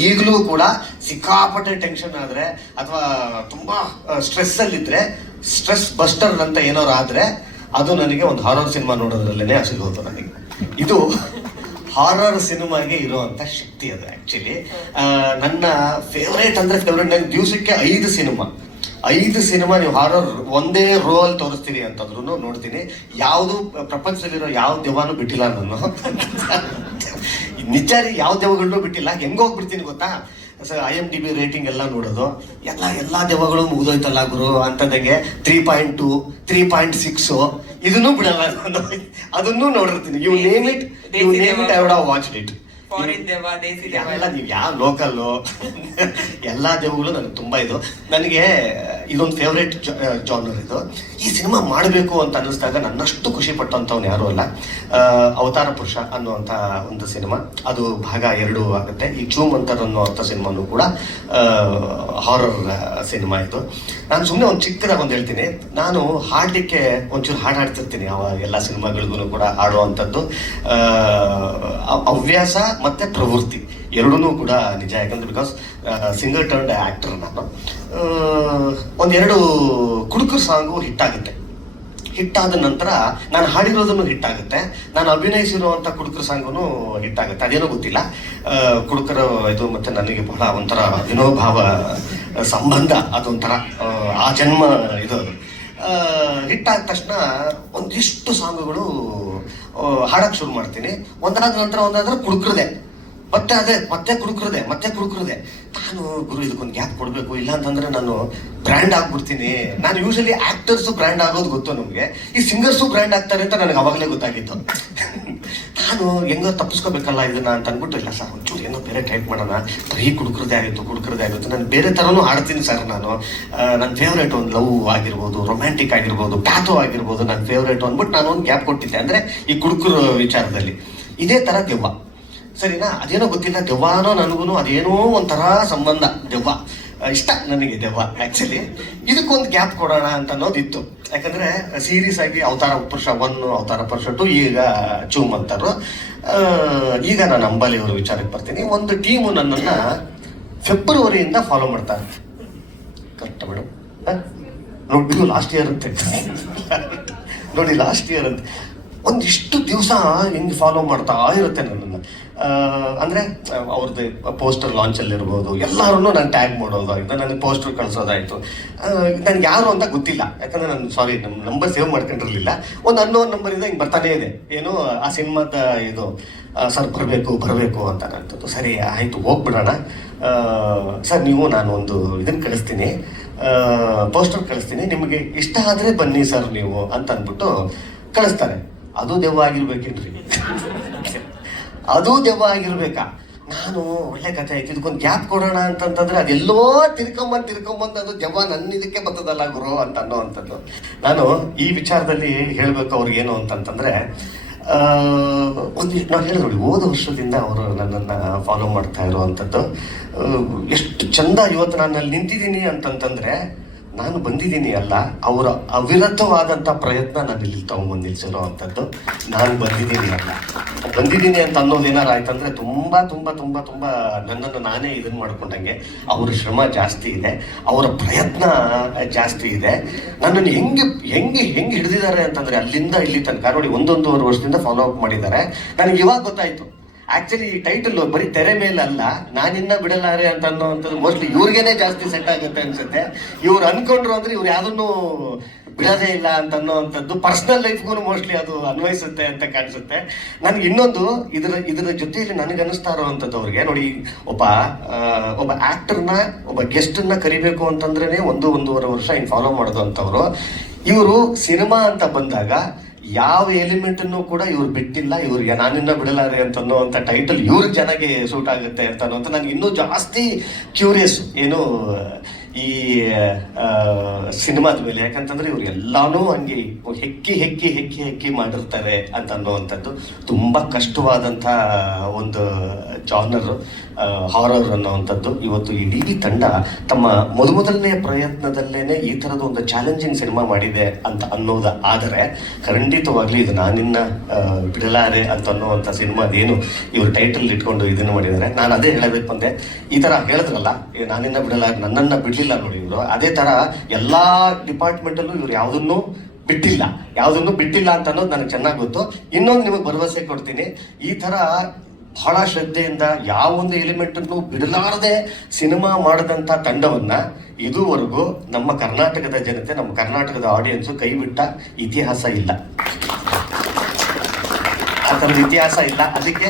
ಈಗಲೂ ಕೂಡ ಸಿಕ್ಕಾಪಟ್ಟೆ ಟೆನ್ಷನ್ ಆದರೆ ಅಥವಾ ತುಂಬ ಸ್ಟ್ರೆಸ್ಸಲ್ಲಿದ್ದರೆ ಸ್ಟ್ರೆಸ್ ಬಸ್ಟರ್ ಅಂತ ಏನಾದ್ರು ಆದರೆ ಅದು ನನಗೆ ಒಂದು ಹಾರರ್ ಸಿನಿಮಾ ನೋಡೋದ್ರಲ್ಲೇ ಸಿಗೋದು ನನಗೆ. ಇದು ಹಾರರ್ ಸಿನಿಮಾಗೆ ಇರುವಂತ ಶಕ್ತಿ ಅದು ಆ್ಯಕ್ಚುಲಿ ನನ್ನ ಫೇವ್ರೇಟ್ ಅಂದ್ರೆ ಫೇವ್ರೇಟ್ ನನ್ನ ದಿವಸಕ್ಕೆ ಐದು ಸಿನಿಮಾ ಐದು ಸಿನಿಮಾ ನೀವು ಹಾರರ್ ಒಂದೇ ರೋಲ್ ತೋರಿಸ್ತೀವಿ ಅಂತಂದ್ರು ನೋಡ್ತೀನಿ. ಯಾವುದು ಪ್ರಪಂಚದಲ್ಲಿರೋ ಯಾವ ದೇವಾನು ಬಿಟ್ಟಿಲ್ಲ ನಾನು. ನಿಜ ರೀ ಯಾವ ದೆವ್ವಗಳನ್ನೂ ಬಿಟ್ಟಿಲ್ಲ. ಹೆಂಗೋಗ್ಬಿಡ್ತೀನಿ ಗೊತ್ತಾ? Sir I M D B rating ಎಲ್ಲ ನೋಡೋದು. ಎಲ್ಲ ಎಲ್ಲ ದೆವ್ವಗಳು ಮುಗಿದೋಯ್ತಲ್ಲ ಗುರು ಅಂತಂದಂಗೆ three point two three point six ಇದನ್ನು ಬಿಡಲ್ಲ ನಾನು. ಅದನ್ನು ನೋಡಿರ್ತೀನಿ. You name it you name it I would have watch it foreign ದೇವ ದೇಸಿ ದೇವ ಎಲ್ಲ ನೀವು ಯಾವ ಲೋಕಲ್ಲು ಎಲ್ಲ ದೇವಗಳು ನನಗೆ ತುಂಬಾ ಇದು. ನನಗೆ ಇದೊಂದು ಫೇವ್ರೇಟ್ ಜಾನರ್ ಇದು. ಈ ಸಿನಿಮಾ ಮಾಡಬೇಕು ಅಂತ ಅನ್ನಿಸ್ದಾಗ ನನ್ನಷ್ಟು ಖುಷಿ ಪಟ್ಟಂಥವ್ನು ಯಾರೂ ಅಲ್ಲ. ಅವತಾರ ಪುರುಷ ಅನ್ನುವಂಥ ಒಂದು ಸಿನಿಮಾ. ಅದು ಭಾಗ ಎರಡು ಆಗುತ್ತೆ. ಈ ಚೂಮ್ ಅಂತರ್ ಅನ್ನುವಂಥ ಸಿನಿಮಾನು ಕೂಡ ಹಾರರ್ ಸಿನಿಮಾ ಇದು. ನಾನು ಸುಮ್ಮನೆ ಒಂದು ಚಿಕ್ಕದಾಗ ಒಂದು ಹೇಳ್ತೀನಿ. ನಾನು ಹಾಡಲಿಕ್ಕೆ ಒಂಚೂರು ಹಾಡು ಹಾಡ್ತಿರ್ತೀನಿ. ಅವ ಎಲ್ಲ ಸಿನಿಮಾಗಳಿಗೂ ಕೂಡ ಹಾಡುವಂಥದ್ದು. ಹವ್ಯಾಸ ಮತ್ತು ಪ್ರವೃತ್ತಿ. ಎರಡೂ ಕೂಡ ನಿಜ. ಯಾಕಂದ್ರೆ ಬಿಕಾಸ್ ಸಿಂಗಲ್ ಟರ್ಡ್ ಆ್ಯಕ್ಟರ್ ನಾನು. ಒಂದೆರಡು ಕುಡುಕರು ಸಾಂಗು ಹಿಟ್ ಆಗುತ್ತೆ ಹಿಟ್ ಆದ ನಂತರ ನಾನು ಹಾಡಿರೋದನ್ನು ಹಿಟ್ ಆಗುತ್ತೆ ನಾನು ಅಭಿನಯಿಸಿರುವಂಥ ಕುಡುಕರ ಸಾಂಗೂ ಹಿಟ್ ಆಗುತ್ತೆ ಅದೇನೋ ಗೊತ್ತಿಲ್ಲ. ಕುಡುಕರ ಇದು ಮತ್ತು ನನಗೆ ಬಹಳ ಒಂಥರ ವಿನೋಭಾವ ಸಂಬಂಧ ಅದೊಂಥರ ಆ, ಜನ್ಮ ಇದು ಹಿಟ್ಟಾದ ತಕ್ಷಣ ಒಂದಿಷ್ಟು ಸಾಂಗ್ಗಳು ಹಾಡಕ್ಕೆ ಶುರು ಮಾಡ್ತೀನಿ. ಒಂದಾದ ನಂತರ ಒಂದಾದ್ರೆ ಕುಡುಕ್ರದೆ ಮತ್ತೆ ಅದೇ ಮತ್ತೆ ಕುಡುಕ್ರದೆ ಮತ್ತೆ ಕುಡುಕ್ರದೆ ನಾನು ಗುರು ಇದಕ್ಕೊಂದು ಗ್ಯಾಪ್ ಕೊಡಬೇಕು ಇಲ್ಲ ಅಂತಂದ್ರೆ ನಾನು ಬ್ರ್ಯಾಂಡ್ ಆಗ್ಬಿಡ್ತೀನಿ. ನಾನು ಯೂಶಲಿ ಆಕ್ಟರ್ಸ್ ಬ್ರ್ಯಾಂಡ್ ಆಗೋದು ಗೊತ್ತು ನಮಗೆ. ಈ ಸಿಂಗರ್ಸು ಬ್ರ್ಯಾಂಡ್ ಆಗ್ತಾರೆ ಅಂತ ನನಗೆ ಅವಾಗಲೇ ಗೊತ್ತಾಗಿತ್ತು. ನಾನು ಹೆಂಗೋ ತಪ್ಪಿಸ್ಕೋಬೇಕಲ್ಲ ಇದನ್ನ ಅಂತ ಅಂದ್ಬಿಟ್ಟು, ಇಲ್ಲ ಸರ್, ಒಂಚೂರು ಏನೋ ಬೇರೆ ಟೈಪ್ ಮಾಡೋಣ. ಬರೀ ಕುಡುಕ್ರದೇ ಆಗಿತ್ತು ಕುಡುಕ್ರದೇ ಆಗಿತ್ತು. ನಾನು ಬೇರೆ ಥರನೂ ಆಡ್ತೀನಿ ಸರ್ ನಾನು. ನನ್ನ ಫೇವ್ರೇಟ್ ಒಂದು ಲವ್ ಆಗಿರ್ಬೋದು ರೊಮ್ಯಾಂಟಿಕ್ ಆಗಿರ್ಬೋದು ಪ್ಯಾಥೋ ಆಗಿರ್ಬೋದು ನನ್ನ ಫೇವ್ರೇಟ್ ಅಂದ್ಬಿಟ್ಟು ನಾನು ಒಂದು ಗ್ಯಾಪ್ ಕೊಟ್ಟಿದ್ದೆ. ಅಂದರೆ ಈ ಕುಡುಕ್ರ ವಿಚಾರದಲ್ಲಿ. ಇದೇ ಥರ ದೆವ್ವ. ಸರಿನಾ? ಅದೇನೋ ಗೊತ್ತಿಲ್ಲ. ದೆವ್ವನೋ ನನಗೂ ಅದೇನೋ ಒಂಥರ ಸಂಬಂಧ. ದೆವ್ವ. ಇಷ್ಟ ನನಗೆ ದೆವ್ವ ಆಕ್ಚುಲಿ ಇದಕ್ಕೊಂದು ಗ್ಯಾಪ್ ಕೊಡೋಣ ಅಂತ ಅನ್ನೋದಿತ್ತು. ಯಾಕಂದ್ರೆ ಸೀರೀಸ್ ಆಗಿ ಅವತಾರ ಪುರುಷ ಒನ್ ಅವತಾರ ಪುರುಷ ಟು ಈಗ ಚೂಮ್ ಅಂತಾರು. ಈಗ ನಾನು ಅಂಬಾಲಿ ಅವರ ವಿಚಾರಕ್ಕೆ ಬರ್ತೀನಿ. ಒಂದು ಟೀಮು ನನ್ನನ್ನ ಫೆಬ್ರವರಿಯಿಂದ ಫಾಲೋ ಮಾಡ್ತಾರೆ ಕರೆಕ್ಟ್ ಮೇಡಮ್ ನೋಡಿ, ಇದು ಲಾಸ್ಟ್ ಇಯರ್ ಅಂತ ನೋಡಿ ಲಾಸ್ಟ್ ಇಯರ್ ಅಂತ. ಒಂದಿಷ್ಟು ದಿವಸ ಹಿಂಗೆ ಫಾಲೋ ಮಾಡ್ತಾ ಇರುತ್ತೆ ನನ್ನನ್ನು. ಅಂದರೆ ಅವ್ರದ್ದು ಪೋಸ್ಟರ್ ಲಾಂಚಲ್ಲಿರ್ಬೋದು ಎಲ್ಲರೂ ನಾನು ಟ್ಯಾಗ್ ಮಾಡೋದಾಯಿತು, ನನಗೆ ಪೋಸ್ಟರ್ ಕಳಿಸೋದಾಯಿತು. ನನಗೆ ಯಾರು ಅಂತ ಗೊತ್ತಿಲ್ಲ. ಯಾಕಂದರೆ ನಾನು ಸಾರಿ ನಮ್ಮ ನಂಬರ್ ಸೇವ್ ಮಾಡ್ಕೊಂಡಿರಲಿಲ್ಲ. ಒಂದು ಅನ್ನೋ ನಂಬರಿಂದ ಹಿಂಗೆ ಬರ್ತಾನೆ ಇದೆ. ಏನು ಆ ಸಿನಿಮಾದ ಇದು ಸರ್, ಬರಬೇಕು ಬರಬೇಕು ಅಂತ ನಂತದ್ದು. ಸರಿ, ಆಯಿತು, ಹೋಗ್ಬಿಡೋಣ. ಸರ್, ನೀವು ನಾನು ಒಂದು ಇದನ್ನು ಕಳಿಸ್ತೀನಿ. ಪೋಸ್ಟರ್ ಕಳಿಸ್ತೀನಿ. ನಿಮಗೆ ಇಷ್ಟ ಆದರೆ ಬನ್ನಿ ಸರ್ ನೀವು ಅಂತ ಅಂದ್ಬಿಟ್ಟು ಕಳಿಸ್ತಾರೆ. ಅದು ದೆವ್ವ ಆಗಿರ್ಬೇಕೇನ್ರಿ ಅದು ದೆವ್ವ ಆಗಿರ್ಬೇಕಾ ನಾನು ಒಳ್ಳೆ ಕಥೆ ಆಯ್ತು ಇದಕ್ಕೊಂದು ಗ್ಯಾಪ್ ಕೊಡೋಣ ಅಂತಂತಂದ್ರೆ ಅದೆಲ್ಲೋ ತಿರ್ಕೊಂಬಂದು ತಿರ್ಕೊಂಬಂದು ಅದು ದೆವ್ವ ನನ್ನ ಇದಕ್ಕೆ ಬರ್ತದಲ್ಲ ಗುರು ಅಂತ ಅನ್ನೋವಂಥದ್ದು ನಾನು ಈ ವಿಚಾರದಲ್ಲಿ ಹೇಳಬೇಕು ಅವ್ರಿಗೆ ಏನು ಅಂತಂತಂದ್ರೆ ಆ, ಒಂದು ನಾವು ಹೇಳಿದ್ರು ನೋಡಿ ಹೋದ ವರ್ಷದಿಂದ ಅವರು ನನ್ನನ್ನು ಫಾಲೋ ಮಾಡ್ತಾ ಇರುವಂಥದ್ದು. ಎಷ್ಟು ಚಂದ ಇವತ್ತು ನಾನು ಅಲ್ಲಿ ನಿಂತಿದ್ದೀನಿ ಅಂತಂತಂದ್ರೆ ನಾನು ಬಂದಿದ್ದೀನಿ ಅಲ್ಲ, ಅವರ ಅವಿರತವಾದಂಥ ಪ್ರಯತ್ನ ನಾನು ಇಲ್ಲಿ ತಗೊಂಬಂದು ನಿಲ್ಸಿರೋ ಅಂಥದ್ದು ನಾನು ಬಂದಿದ್ದೀನಿ ಅಲ್ಲ. ಬಂದಿದ್ದೀನಿ ಅಂತ ಅನ್ನೋದು ಏನಾರು ತುಂಬ ತುಂಬ ತುಂಬ ತುಂಬ ನನ್ನನ್ನು ನಾನೇ ಇದನ್ನು ಮಾಡ್ಕೊಂಡಂಗೆ ಅವರ ಶ್ರಮ ಜಾಸ್ತಿ ಇದೆ, ಅವರ ಪ್ರಯತ್ನ ಜಾಸ್ತಿ ಇದೆ. ನನ್ನನ್ನು ಹೆಂಗೆ ಹೆಂಗೆ ಹೆಂಗೆ ಹಿಡಿದಿದ್ದಾರೆ ಅಂತಂದರೆ ಅಲ್ಲಿಂದ ಇಲ್ಲಿ ತನಕ ನೋಡಿ ಒಂದೊಂದೂವರೆ ವರ್ಷದಿಂದ ಫಾಲೋ ಅಪ್ ಮಾಡಿದ್ದಾರೆ. ನನಗೆ ಇವಾಗ ಗೊತ್ತಾಯ್ತು. ಆಕ್ಚುಲಿ ಈ ಟೈಟಲ್ ಬರೀ ತೆರೆ ಮೇಲೆ ಅಲ್ಲ, ನಾನಿನ್ನ ಬಿಡಲಾರೆ ಅಂತ ಅನ್ನೋವಂಥದ್ದು ಮೋಸ್ಟ್ಲಿ ಇವ್ರಿಗೇನೆ ಜಾಸ್ತಿ ಸೆಟ್ ಆಗುತ್ತೆ ಅನ್ಸುತ್ತೆ. ಇವ್ರು ಅನ್ಕೊಂಡ್ರು ಅಂದ್ರೆ ಇವ್ರು ಯಾವ್ದನ್ನು ಬಿಡೋದೇ ಇಲ್ಲ ಅಂತ ಅನ್ನೋವಂಥದ್ದು ಪರ್ಸನಲ್ ಲೈಫ್ಗೂ ಮೋಸ್ಟ್ಲಿ ಅದು ಅನ್ವಯಿಸುತ್ತೆ ಅಂತ ಕಾಣಿಸುತ್ತೆ. ನನಗೆ ಇನ್ನೊಂದು, ಇದರ ಇದರ ಜೊತೆಯಲ್ಲಿ ನನಗೆ ಅನಿಸ್ತಾ ಇರೋವಂಥದ್ದು ಅವ್ರಿಗೆ. ನೋಡಿ, ಒಬ್ಬ ಒಬ್ಬ ಆಕ್ಟರ್ನ ಒಬ್ಬ ಗೆಸ್ಟನ್ನ ಕರಿಬೇಕು ಅಂತಂದ್ರೆ ಒಂದು, ಒಂದೂವರೆ ವರ್ಷ ಹಿಂಗೆ ಫಾಲೋ ಮಾಡೋದು ಅಂತವ್ರು ಇವರು ಸಿನಿಮಾ ಅಂತ ಬಂದಾಗ ಯಾವ ಎಲಿಮೆಂಟ್ ಅನ್ನು ಕೂಡ ಇವ್ರು ಬಿಟ್ಟಿಲ್ಲ ಇವ್ರಿಗೆ ನಾನಿನ್ನ ಬಿಡಲಾರೆ ಅಂತ ಅನ್ನೋವಂಥ ಟೈಟಲ್ ಇವ್ರಿಗೆ ಜನಗೆ ಸೂಟ್ ಆಗುತ್ತೆ ಅಂತ ಅನ್ನೋಂಥ ನನಗೆ ಇನ್ನೂ ಜಾಸ್ತಿ ಕ್ಯೂರಿಯಸ್ ಏನು ಈ ಸಿನಿಮಾದ ಮೇಲೆ. ಯಾಕಂತಂದ್ರೆ ಇವ್ರು ಎಲ್ಲಾನು ಹಂಗೆ ಹೆಕ್ಕಿ ಹೆಕ್ಕಿ ಹೆಕ್ಕಿ ಹೆಕ್ಕಿ ಮಾಡಿರ್ತಾರೆ ಅಂತ ಅನ್ನುವಂಥದ್ದು ತುಂಬಾ ಕಷ್ಟವಾದಂಥ ಒಂದು ಜಾನರ್ ಹಾರರ್ ಅನ್ನುವಂಥದ್ದು. ಇವತ್ತು ಇಡೀ ತಂಡ ತಮ್ಮ ಮೊದಮೊದಲನೇ ಪ್ರಯತ್ನದಲ್ಲೇನೆ ಈ ಥರದ ಒಂದು ಚಾಲೆಂಜಿಂಗ್ ಸಿನಿಮಾ ಮಾಡಿದೆ ಅಂತ ಅನ್ನೋದ. ಆದರೆ ಖಂಡಿತವಾಗ್ಲೂ ಇದು ನಾನಿನ್ನ ಬಿಡಲಾರೆ ಅಂತ ಅನ್ನುವಂಥ ಏನು ಇವರು ಟೈಟಲ್ ಇಟ್ಕೊಂಡು ಇದನ್ನು ಮಾಡಿದ್ದಾರೆ. ನಾನು ಅದೇ ಹೇಳಬೇಕು ಅಂದೆ ಈ ಥರ ಹೇಳಿದ್ರಲ್ಲ ನಾನಿನ್ನ ಬಿಡಲಾರೆ, ನನ್ನನ್ನು ಬಿಡಲಿಲ್ಲ ನೋಡಿ ಇವರು. ಅದೇ ಥರ ಎಲ್ಲ ಡಿಪಾರ್ಟ್ಮೆಂಟಲ್ಲೂ ಇವ್ರು ಯಾವುದನ್ನು ಬಿಟ್ಟಿಲ್ಲ. ಯಾವುದನ್ನು ಬಿಟ್ಟಿಲ್ಲ ಅಂತ ಅನ್ನೋದು ನನಗೆ ಚೆನ್ನಾಗಿ ಗೊತ್ತು. ಇನ್ನೊಂದು ನಿಮಗೆ ಭರವಸೆ ಕೊಡ್ತೀನಿ. ಈ ಥರ ಬಹಳ ಶ್ರದ್ಧೆಯಿಂದ ಯಾವೊಂದು ಎಲಿಮೆಂಟ್ ಅನ್ನು ಬಿಡಲಾರದೆ ಸಿನಿಮಾ ಮಾಡಿದಂಥ ತಂಡವನ್ನ ಇದುವರೆಗೂ ನಮ್ಮ ಕರ್ನಾಟಕದ ಜನತೆ, ನಮ್ಮ ಕರ್ನಾಟಕದ ಆಡಿಯನ್ಸು ಕೈಬಿಟ್ಟ ಇತಿಹಾಸ ಇಲ್ಲ. ಥರದ ಇತಿಹಾಸ ಇಲ್ಲ. ಅದಕ್ಕೆ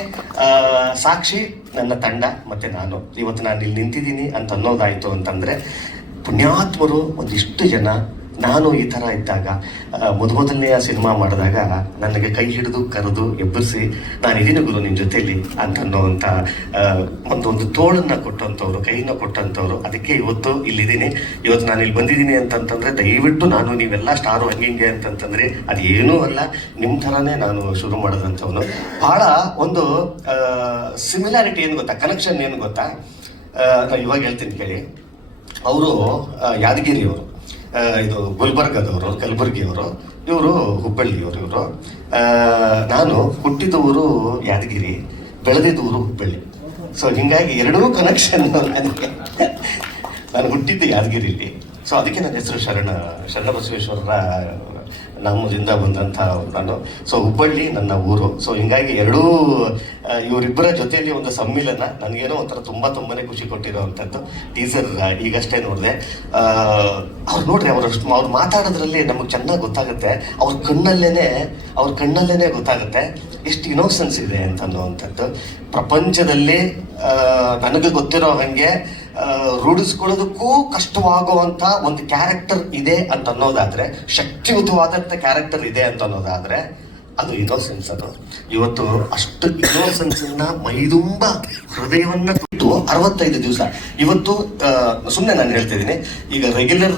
ಸಾಕ್ಷಿ ನನ್ನ ತಂಡ, ಮತ್ತೆ ನಾನು. ಇವತ್ತು ನಾನು ಇಲ್ಲಿ ನಿಂತಿದ್ದೀನಿ ಅಂತ ಅನ್ನೋದಾಯಿತು ಅಂತಂದ್ರೆ, ಪುಣ್ಯಾತ್ಮರು ಒಂದಿಷ್ಟು ಜನ ನಾನು ಈ ಥರ ಇದ್ದಾಗ ಮೊದಮೊದಲನೆಯ ಸಿನಿಮಾ ಮಾಡಿದಾಗ ನನಗೆ ಕೈ ಹಿಡಿದು ಕರೆದು ಎಬ್ಬರಿಸಿ ನಾನು ಇದೀನಿ ಗುರು ನಿನ್ನ ಜೊತೆಯಲ್ಲಿ ಅಂತ ಅನ್ನೋವಂಥ ಆ, ಒಂದು ಒಂದು ತೋಳನ್ನ ಕೊಟ್ಟಂಥವ್ರು ಕೈನ ಕೊಟ್ಟಂಥವ್ರು ಅದಕ್ಕೆ ಇವತ್ತು ಇಲ್ಲಿದ್ದೀನಿ. ಇವತ್ತು ನಾನು ಇಲ್ಲಿ ಬಂದಿದ್ದೀನಿ ಅಂತಂತಂದ್ರೆ ದಯವಿಟ್ಟು ನಾನು ನೀವೆಲ್ಲ ಸ್ಟಾರು ಹಂಗಿಂಗೆ ಅಂತಂತಂದ್ರೆ ಏನೂ ಅಲ್ಲ ನಿಮ್ಮ ಥರನೇ ನಾನು ಶುರು ಮಾಡಿದಂಥವನು. ಬಹಳ ಒಂದು ಸಿಮಿಲಾರಿಟಿ ಏನು ಗೊತ್ತಾ ಕನೆಕ್ಷನ್ ಏನು ಗೊತ್ತಾ? ನಾನು ಇವಾಗ ಹೇಳ್ತೀನಿ ಕೇಳಿ. ಅವರು ಯಾದಗಿರಿಯವರು. ಇದು ಗುಲ್ಬರ್ಗದವರು, ಕಲಬುರ್ಗಿಯವರು, ಇವರು ಹುಬ್ಬಳ್ಳಿಯವರು ಇವರು. ನಾನು ಹುಟ್ಟಿದವರು ಯಾದಗಿರಿ, ಬೆಳೆದಿದ್ದವರು ಹುಬ್ಬಳ್ಳಿ. ಸೊ ಹಿಂಗಾಗಿ ಎರಡೂ ಕನೆಕ್ಷನ್ ನನಗೆ. ನಾನು ಹುಟ್ಟಿದ್ದು ಯಾದಗಿರಿಲಿ. ಸೊ ಅದಕ್ಕೆ ನನ್ನ ಹೆಸರು ಶರಣ, ಶರಣಬಸವೇಶ್ವರರ ನಾಮದಿಂದ ಬಂದಂಥ ನಾನು. ಸೊ ಹುಬ್ಬಳ್ಳಿ ನನ್ನ ಊರು. ಸೊ ಹಿಂಗಾಗಿ ಎರಡೂ ಇವರಿಬ್ಬರ ಜೊತೆಯಲ್ಲಿ ಒಂದು ಸಮ್ಮಿಲನ ನನಗೇನೋ ಒಂಥರ ತುಂಬ ತುಂಬಾ ಖುಷಿ ಕೊಟ್ಟಿರೋವಂಥದ್ದು. ಟೀಸರ್ ಈಗಷ್ಟೇ ನೋಡಿದೆ. ಅವ್ರು ನೋಡ್ರಿ, ಅವ್ರ ಅವ್ರು ಮಾತಾಡೋದ್ರಲ್ಲಿ ನಮಗೆ ಚೆನ್ನಾಗಿ ಗೊತ್ತಾಗುತ್ತೆ. ಅವ್ರ ಕಣ್ಣಲ್ಲೇ ಅವ್ರ ಕಣ್ಣಲ್ಲೇ ಗೊತ್ತಾಗುತ್ತೆ ಎಷ್ಟು ಇನೋಸೆನ್ಸ್ ಇದೆ ಅಂತ ಅನ್ನುವಂಥದ್ದು. ಪ್ರಪಂಚದಲ್ಲಿ ನನಗೆ ಗೊತ್ತಿರೋ ಹಾಗೆ ರೂಢಿಸ್ಕೊಳ್ಳೋದಕ್ಕೂ ಕಷ್ಟವಾಗುವಂತ ಒಂದು ಕ್ಯಾರೆಕ್ಟರ್ ಇದೆ ಅಂತ ಅನ್ನೋದಾದರೆ ಶಕ್ತಿಯುತವಾದಂಥ ಕ್ಯಾರೆಕ್ಟರ್ ಇದೆ ಅಂತ ಅನ್ನೋದಾದರೆ, ಅದು ಇನೋಸೆನ್ಸ್ ಅದು. ಇವತ್ತು ಅಷ್ಟು ಇನೋಸೆನ್ಸ್ ಅನ್ನ ಮೈದುಂಬ ಹೃದಯವನ್ನ ಬಿಟ್ಟು ಅರವತ್ತೈದು ದಿವಸ. ಇವತ್ತು ಸುಮ್ಮನೆ ನಾನು ಹೇಳ್ತಿದ್ದೀನಿ ಈಗ ರೆಗ್ಯುಲರ್